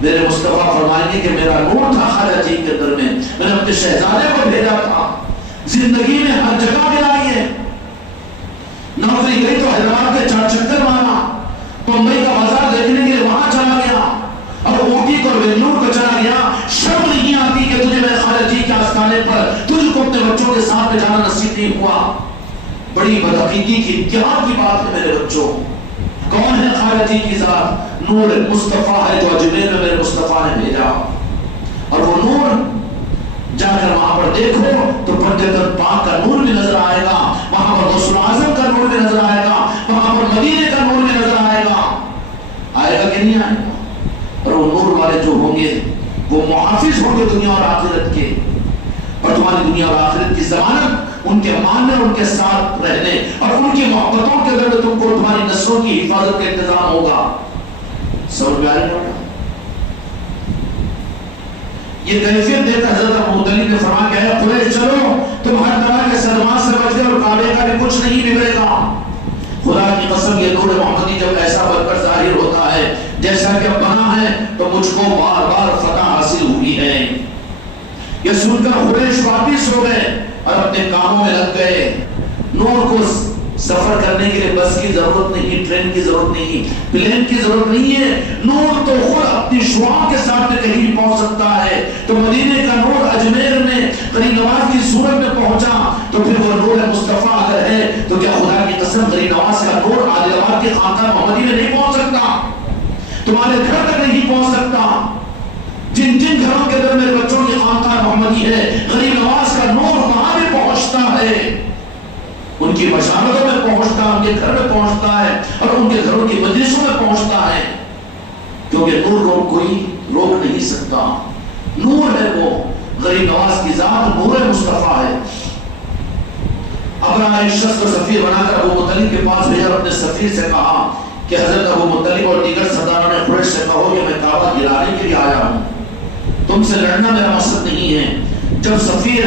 میرے مصطفیٰ فرمائیں گے کہ میرا نور تھا خواجہ جی کے اندر میں نے اپنے شہزادے کو بھیجا تھا، زندگی میں ہر جگہ گرائی ہے، نوکری گئی تو حیدرآباد کے 4 چکر مارا، ممبئی کا بازار دیکھنے کے لیے وہاں چلا گیا، اور اوٹی کو بنگلور کو چلا گیا۔ شرم نہیں آتی کہ تجھے میں خواجہ جی کے آستانے پر تجھ کو اپنے بچوں کے ساتھ میں جانا نصیب نہیں ہوا؟ بڑی بدعقیدگی کی امتحان کی بات ہے میرے بچوں۔ کون ہے خواجہ جی کی ذات؟ نور مصطفیٰ ہے جو اجمیر میں میرے مصطفیٰ نے بھیجا، اور وہ نور جا کر وہاں پر دیکھو تو پنجتن پاک کا نور بھی نظر آئے گا، وہاں پر غوث الاعظم کا نور بھی نظر آئے گا، وہاں پر مدینے کا نور بھی نظر آئے گا۔ آئے گا کہ نہیں آئے گا؟ اور وہ نور والے جو ہوں گے وہ محافظ ہوں گے دنیا اور آخرت کے، اور تمہاری دنیا اور آخرت کی ضمانت ان کے ماننے، ان کے ساتھ رہنے اور ان کی محبتوں کے اندر تم کو تمہاری نسلوں کی حفاظت کا انتظام ہوگا۔ سمجھ میں آئے گا؟ یہ کیفیت دیتا حضرت محمد علی نے فرمایا کہ اے قریش چلو، تم ہر طرح کے صدمات سے بچ گئے اور کعبے کا بھی کچھ نہیں بگڑے گا۔ خدا کی قسم یہ نور محمدی جب ایسا بن کر ظاہر ہوتا ہے جیسا کہ اب بنا ہے تو مجھ کو بار بار فتح حاصل ہوئی ہے۔ یہ سن کر قریش واپس ہو گئے اور اپنے کاموں میں لگ گئے۔ نور کو سفر کرنے کے لیے بس کی ضرورت نہیں، ٹرین کی ضرورت نہیں، پلین کی ضرورت نہیں ہے۔ نور تو خود اپنی شعاع کے ساتھ میں کہیں بھی پہنچ سکتا ہے۔ تو مدینے کا نور اجمیر میں غریب نواز کی صورت میں پہنچا تو پھر وہ نور مصطفیٰ اگر ہے تو کیا خدا کی قسم غریب نواز کا نور عادل آباد کے خاندان محمدی میں نہیں پہنچ سکتا؟ تمہارے گھر تک نہیں پہنچ سکتا؟ جن جن گھروں کے اندر میرے بچوں کی خاندان محمدی ہے، غریب نواز کا نور وہاں بھی پہنچتا ہے، ان کی بشارتوں میں پہنچتا ہے، ان کے گھر میں پہنچتا ہے اور ان کے گھروں کی مجلسوں میں پہنچتا ہے۔ کیوں کیونکہ نور کو کوئی روک نہیں سکتا. نور ہے وہ غریب نواز کی ذات، نور مصطفیٰ ہے. ابرہہ ایک شخص کو سفیر بنا کر ابو مطلب کے پاس بھیجا اور اپنے سفیر سے کہا کہ حضرت ابو مطلب اور دیگر سرداروں نے قریش سے کہو کہ میں کعبہ گرانے کے لیے آیا ہوں، تم سے لڑنا میرا مقصد نہیں ہے. جب سفیر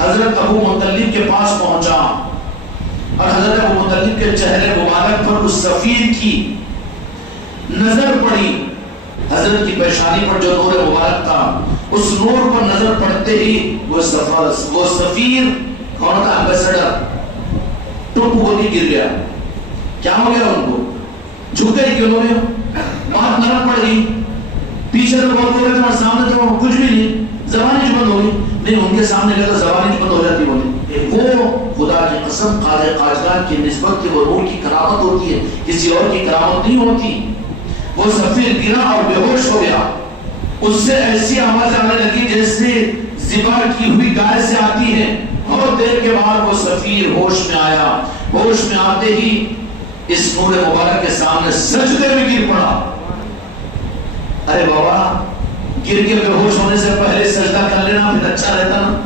حضرت ابو مطلب کے پاس پہنچا اور حضرت ابو مطلب کے چہرے مبارک پر اس سفیر کی نظر پڑی، حضرت کی پیشانی پر جو نور مبارک تھا، اس نور پر نظر پڑتے ہی وہ سفیر کون تھا؟ ایمبیسڈر ٹوپ ہو کے گر گیا. کیا ہو گیا؟ ان کو جھک گئی. کیوں ہو گیا؟ بات نرم پڑ گئی. پیچھے تو بہت بول رہے تھے اور سامنے تو کچھ بھی نہیں، زبان ہی بند ہو گئی. نہیں، ان کے سامنے گیا تو زبان ہی بند ہو جاتی. بولے وہ خدا کی قسم قاضی قاجلان کی نسبت کے نور کی کرامت ہوتی ہے، کسی اور کی کرامت نہیں ہوتی. وہ سفیر گرا اور بے ہوش ہو گیا. اس سے ایسی آواز آنے لگی جیسے ذبح کی ہوئی گائے سے آتی ہے. بہت دیر کے بعد وہ سفیر ہوش میں آیا. ہوش میں آتے ہی اس نور مبارک کے سامنے سجدے میں گر پڑا. ارے بابا، گر کے بے ہوش ہونے سے پہلے سجدہ کر لینا پھر اچھا رہتا نا.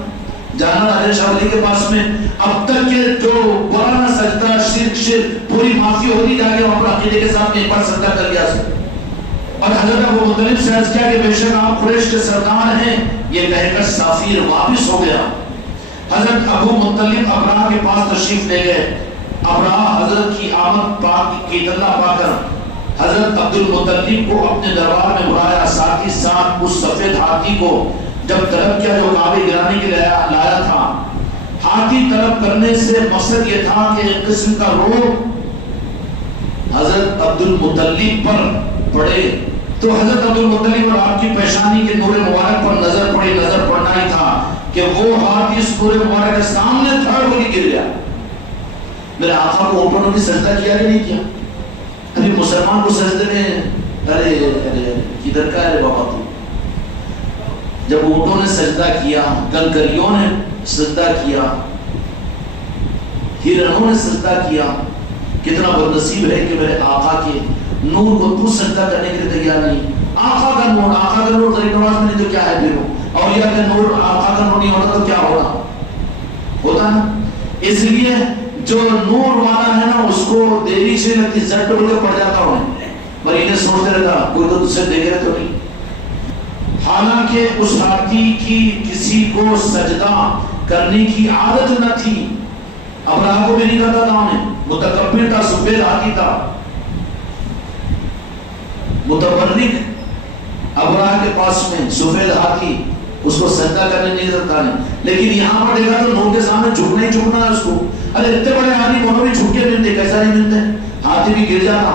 جانا راجہ شاہ ولی کے پاس میں اب تک کے جو پرانا سجدہ شرک پوری معافی ہوتی جا کے وہاں پر عقیدے کے ساتھ ایک بار سجدہ کر لیا. اور حضرت ابو مطلب سے عرض کیا کہ بے شک آپ قریش کے سردار ہیں. یہ کہہ کر سفیر واپس ہو گیا. حضرت ابو مطلب ابرہہ کے پاس تشریف لے گئے. ابرہہ حضرت کی آمد پاک کی اطلاع پا کر حضرت عبد المطلب کو اپنے دربار میں بلایا. ساتھ ہی ساتھ اس سفید ہاتھی کو جب طلب کیا جو کعبے گرانے کے لیے لایا تھا. ہاتھی طلب کرنے سے مقصد یہ تھا کہ ایک قسم کا روب حضرت عبد المطلب پر پڑے. تو حضرت عبد المطلب اور آپ کی پیشانی کے نور مبارک پر نظر پڑی. نظر پڑنا ہی تھا کہ وہ ہاتھ اس نور مبارک کے سامنے تھا اور وہ گر گیا. میرے آقا کو اوپر نے سجدہ کیا کہ نہیں کیا؟ ابھی مسلمان کو سجدے میں ارے کدھر کا ہے بابا تو؟ جب اونٹوں نے سجدہ کیا، کنکریوں نے سجدہ کیا، ہرنوں نے سجدہ کیا، کتنا بدنصیب ہے کہ میرے آقا کے نور کو تو سجدہ کرنے کے لیے تیار نہیں. آقا کا نور غریب نواز میں نہیں تو کیا ہے؟ پھر اولیاء کا نور آقا کا نور نہیں ہوتا تو کیا ہوتا نا. اس لیے جو نور والا ہے نا اس کو دیری سے لگتی، زٹ ڈول کے پڑ جاتا ہوں پر انہیں سوچتے رہتا کوئی تو تجھ سے دیکھ رہے تو نہیں. حالانکہ اس ہاتھی کی کسی کو سجدہ کرنے کی عادت نہ تھی. ابرہہ کو بھی نہیں کرتا تھا. انہیں متکبر تھا، سفید ہاتھی تھا، متبرک. ابرہہ کے پاس میں سفید ہاتھی، اس کو سجدہ کرنے نہیں دیتا نہیں. لیکن یہاں پر دیکھا تو نور کے سامنے جھکنا ہی جھکنا ہے اس کو. ارے اتنے بڑے ہاتھی دونوں بھی جھک کے ملتے، کیسا نہیں ملتے؟ ہاتھی بھی گر جاتا،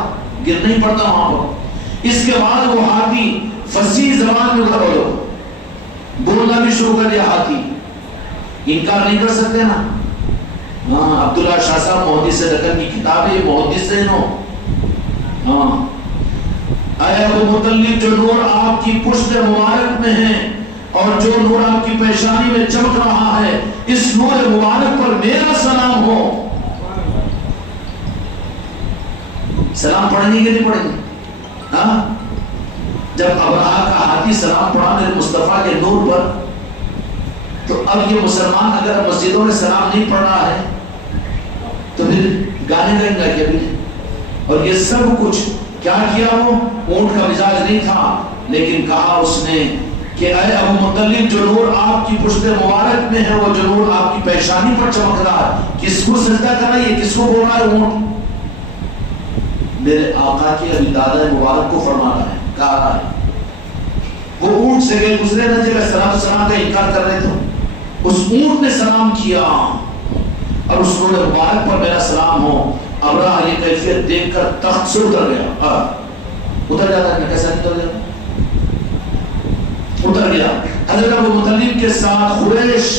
گر نہیں پڑتا وہاں پر. اس کے بعد وہ ہاتھی فصیح زبان میں بولنا بھی شروع کر دیا. ہاتھی انکار نہیں کر سکتے نا. ہاں، عبداللہ شاہ صاحب محدث دکن کی کتاب ہے، محدث سے نو. ہاں، اے ابو مطلب جو نور آپ کی پشت مبارک میں ہے اور جو نور آپ کی پیشانی میں چمک رہا ہے، اس نور مبارک پر میرا سلام ہو. سلام پڑھیں گے کہ نہیں پڑھیں گے؟ ہاں، جب ابرہہ کا ہاتھی سلام پڑھا میرے مصطفیٰ کے نور پر، تو اب یہ مسلمان اگر مسجدوں میں سلام نہیں پڑھ رہا ہے تو پھر گانے گائیں گا کیا بھی؟ اور یہ سب کچھ کیا کیا؟ وہ اونٹ کا مزاج نہیں تھا، لیکن کہا اس نے کہ اے ابو مطلب جو نور آپ کی پشت مبارک میں ہے، وہ جو نور آپ کی پیشانی پر چمک رہا ہے، کس کو سجدہ کر رہا ہے؟ یہ کس کو بول رہا ہے؟ اونٹ میرے آقا کے ابھی دادا مبارک کو فرما رہا ہے، کہا رہا ہے. وہ اونٹ سے گئے گزرے نہ جب سلام کا انکار کر رہے تھے، اس اونٹ نے سلام کیا اور اس نور مبارک پر میرا سلام ہو. ابرہہ یہ کیفیت دیکھ کر تخت سے اتر گیا. اتر جاتا ہے کیسا اتر جاتا؟ اتر گیا. حضرت ابو مطلب کے ساتھ قریش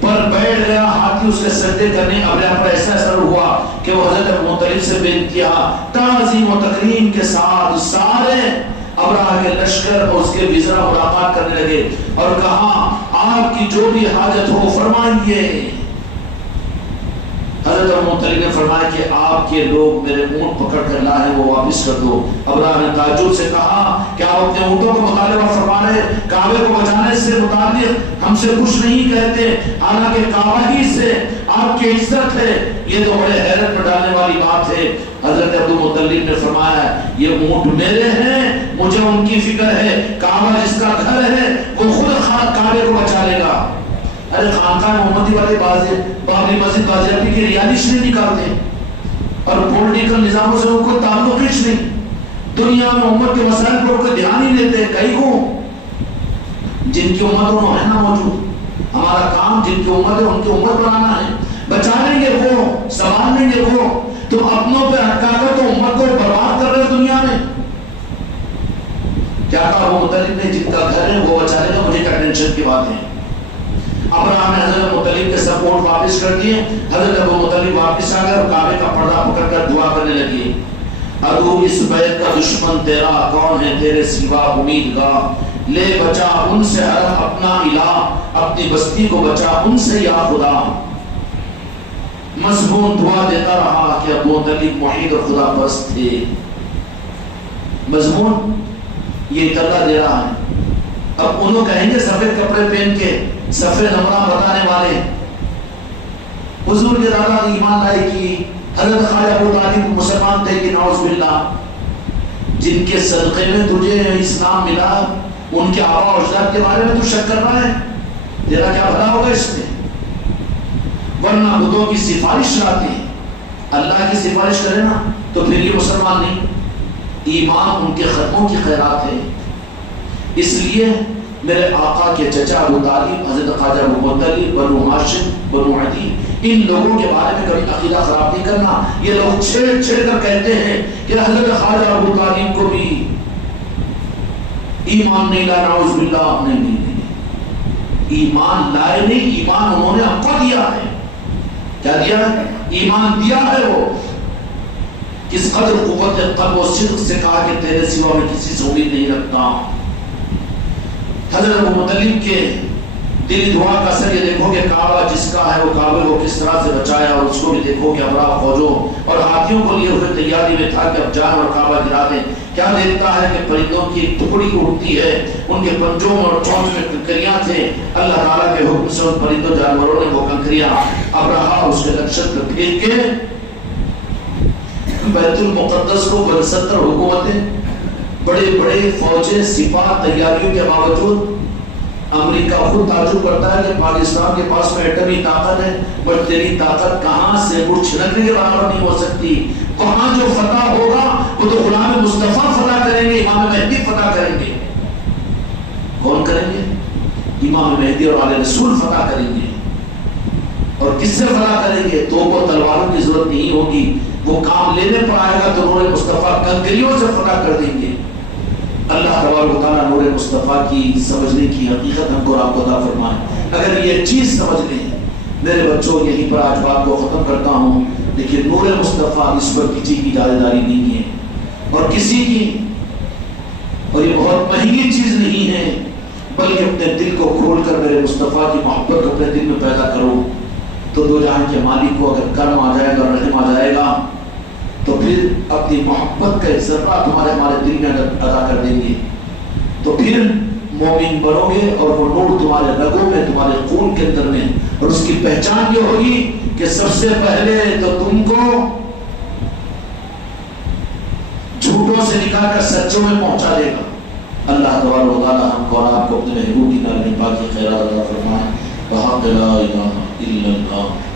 پر بیٹھ گیا. ہاتھی اس کے سجدے کرنے. ابرہہ پر ایسا اثر ہوا کہ وہ حضرت ابو مطلب سے بے تعظیم و تکریم کے ساتھ سارے ابرہہ کے لشکر اور اس کے وزراء ملاقات کرنے لگے اور کہا آپ کی جو بھی حاجت ہو فرمائیے. حضرت ابو طالب نے فرمایا کہ آپ کے لوگ میرے اونٹ پکڑ کر لائے ہیں، وہ واپس کر دو۔ ابراہ نے تعجب سے کہا کہ آپ اپنے اونٹوں کو مطالبہ فرما رہے، کعبے کو بچانے سے متعلق ہم سے کچھ نہیں کہتے، حالانکہ کعبہ ہی سے آپ کی عزت ہے، یہ تو بڑے حیرت میں ڈالنے والی بات ہے۔ حضرت عبد المطلب نے فرمایا یہ اونٹ میرے ہیں، مجھے ان کی فکر ہے، کعبہ جس کا گھر ہے وہ خود کعبے کو بچا لے گا۔ ارے خانقاہ محمدی والے بابری مسجد بازیابی کی ریالش نہیں نکالتے اور پولیٹیکل نظاموں سے ان کو تعلق ہی نہیں، دنیا میں امت کے مسائل پر کوئی دھیان ہی دیتے، کئی کو جن کی امت انہوں ہے نا موجود، ہمارا کام جن کی امت ہے ان کی امت بنانا ہے، بچا لیں گے وہ، سنبھال لیں گے وہ، تم اپنوں پہ اٹکا کر تو امت کو برباد کر رہے دنیا میں۔ کیا کہا ابو مطلب نے جن کا گھر ہے وہ بچا لے گا، مجھے کیا ٹینشن کی بات ہے۔ ابراہ نے حضرت مطلب کے سپورٹ واپس کر دیے، حضرت ابو مطلب واپس آ گئے اور کعبے کا پردہ پکڑ کر دعا کرنے لگے، عدو اس بیت کا دشمن تیرا، کون ہے تیرے سوا امیدگار، لے بچا ان سے حرف اپنا الہ، اپنی بستی کو بچا ان سے یا خدا۔ مضمون دعا دیتا رہا کہ ابو طالب موحد اور خدا پرست تھے، مضمون یہ اطلاع دے رہا ہے۔ اب انہوں کہیں گے سفید کپڑے پہن کے سفید نمبر بتانے والے، حضور کے دادا ایمان لائے کی حضرت خواجہ ابو طالب مسلمان تھے کہ نعوذ باللہ، جن کے صدقے میں تجھے اسلام ملا، ان کے آبا و اجداد کے بارے میں تو شک کر رہا ہے، تیرا کیا بھلا ہوگا اس میں؟ ورنہ بتوں کی سفارش لاتے ہیں، اللہ کی سفارش کرے نا تو پھر یہ مسلمان نہیں، ایمان ان کے ختموں کی خیرات ہے۔ اس لیے میرے آقا کے چچا ابو طالب، حضرت خواجہ ابو طالب، بنو ہاشم، بنو عدی، ان لوگوں کے بارے میں کبھی عقیدہ خراب نہیں کرنا۔ یہ لوگ چھیڑ چھیڑ کر کہتے ہیں کہ حضرت خواجہ ابو طالب کو بھی ایمان نہیں لایا، نعوذ باللہ، نہیں، ایمان لائے نہیں، ایمان انہوں نے ہم کو دیا ہے۔ کیا دیا ہے؟ ایمان دیا ہے۔ وہ کس قدر قوت قلب و صدق سے کہا کہ تیرے سوا میں کسی سے امید نہیں رکھتا۔ حضرت ابو مطلب کے دلی دعا کا اثر یہ دیکھو کہ کعبہ جس کا ہے وہ کعبے کو کس طرح سے بچایا، اور اس کو بھی دیکھو کہ ابراہ فوجوں اور ہاتھیوں کو لیے ہوئے تیاری میں تھا کہ اب جائیں اور کعبہ گرا دیں۔ کیا دیکھتا ہے کہ پرندوں کی ایک ٹکڑی اڑتی ہے، ان کے پنجوں اور چونچ میں کنکریاں تھے، اللہ تعالیٰ کے حکم سے ان پرندوں جانوروں نے وہ کنکریاں ابراہ اس کے لشکر پہ پھینک کے بیت المقدس کو 72 حکومتیں، بڑے بڑے فوجیں، سپاہ، تیاریوں کے باوجود امریکہ خود تعجب کرتا ہے کہ پاکستان کے پاس میں ایٹمی طاقت ہے، بٹ تیری طاقت کہاں سے مٹھ چھنکنے کے برابر نہیں ہو سکتی۔ وہاں جو فتح ہوگا وہ تو غلام مصطفیٰ فتح کریں گے، امام مہدی فتح کریں گے۔ کون کریں گے؟ امام مہدی اور آل رسول فتح کریں گے۔ اور کس سے فتح کریں گے؟ توپ اور تلواروں کی ضرورت نہیں ہوگی، وہ کام لینے پر آئے گا تو نور مصطفیٰ کنکریوں سے فتح کر دیں گے۔ اللہ تبارک و تعالیٰ نور مصطفیٰ کی سمجھنے کی حقیقت ہم کو آپ کو عطا فرمائے۔ اگر یہ چیز سمجھ لیں میرے بچوں، یہیں پر آج بات کو ختم کرتا ہوں، لیکن نور مصطفیٰ اس پر کسی کی دعوے داری نہیں ہے اور کسی کی، اور یہ بہت مہنگی چیز نہیں ہے، بلکہ اپنے دل کو کھول کر میرے مصطفیٰ کی محبت اپنے دل میں پیدا کرو تو دو جہان کے مالک کو اگر کرم آ جائے گا، رحم آ جائے گا، تو پھر اپنی محبت کا ایک ذرہ تمہارے ہمارے دل میں ادا کر دیں گے، تو پھر مومن بنو گے اور وہ نور تمہارے رگوں میں، تمہارے خون کے اندر میں، اور اس کی پہچان یہ ہوگی کہ سب سے پہلے تو تم کو جھوٹوں سے نکال کر سچوں میں پہنچا دے گا۔ اللہ تبارک و تعالیٰ ہم کو اور آپ کو اپنے محبوب کی نام پاک کی خیرات عطا فرمائے۔ وحق لا الہ الا اللہ۔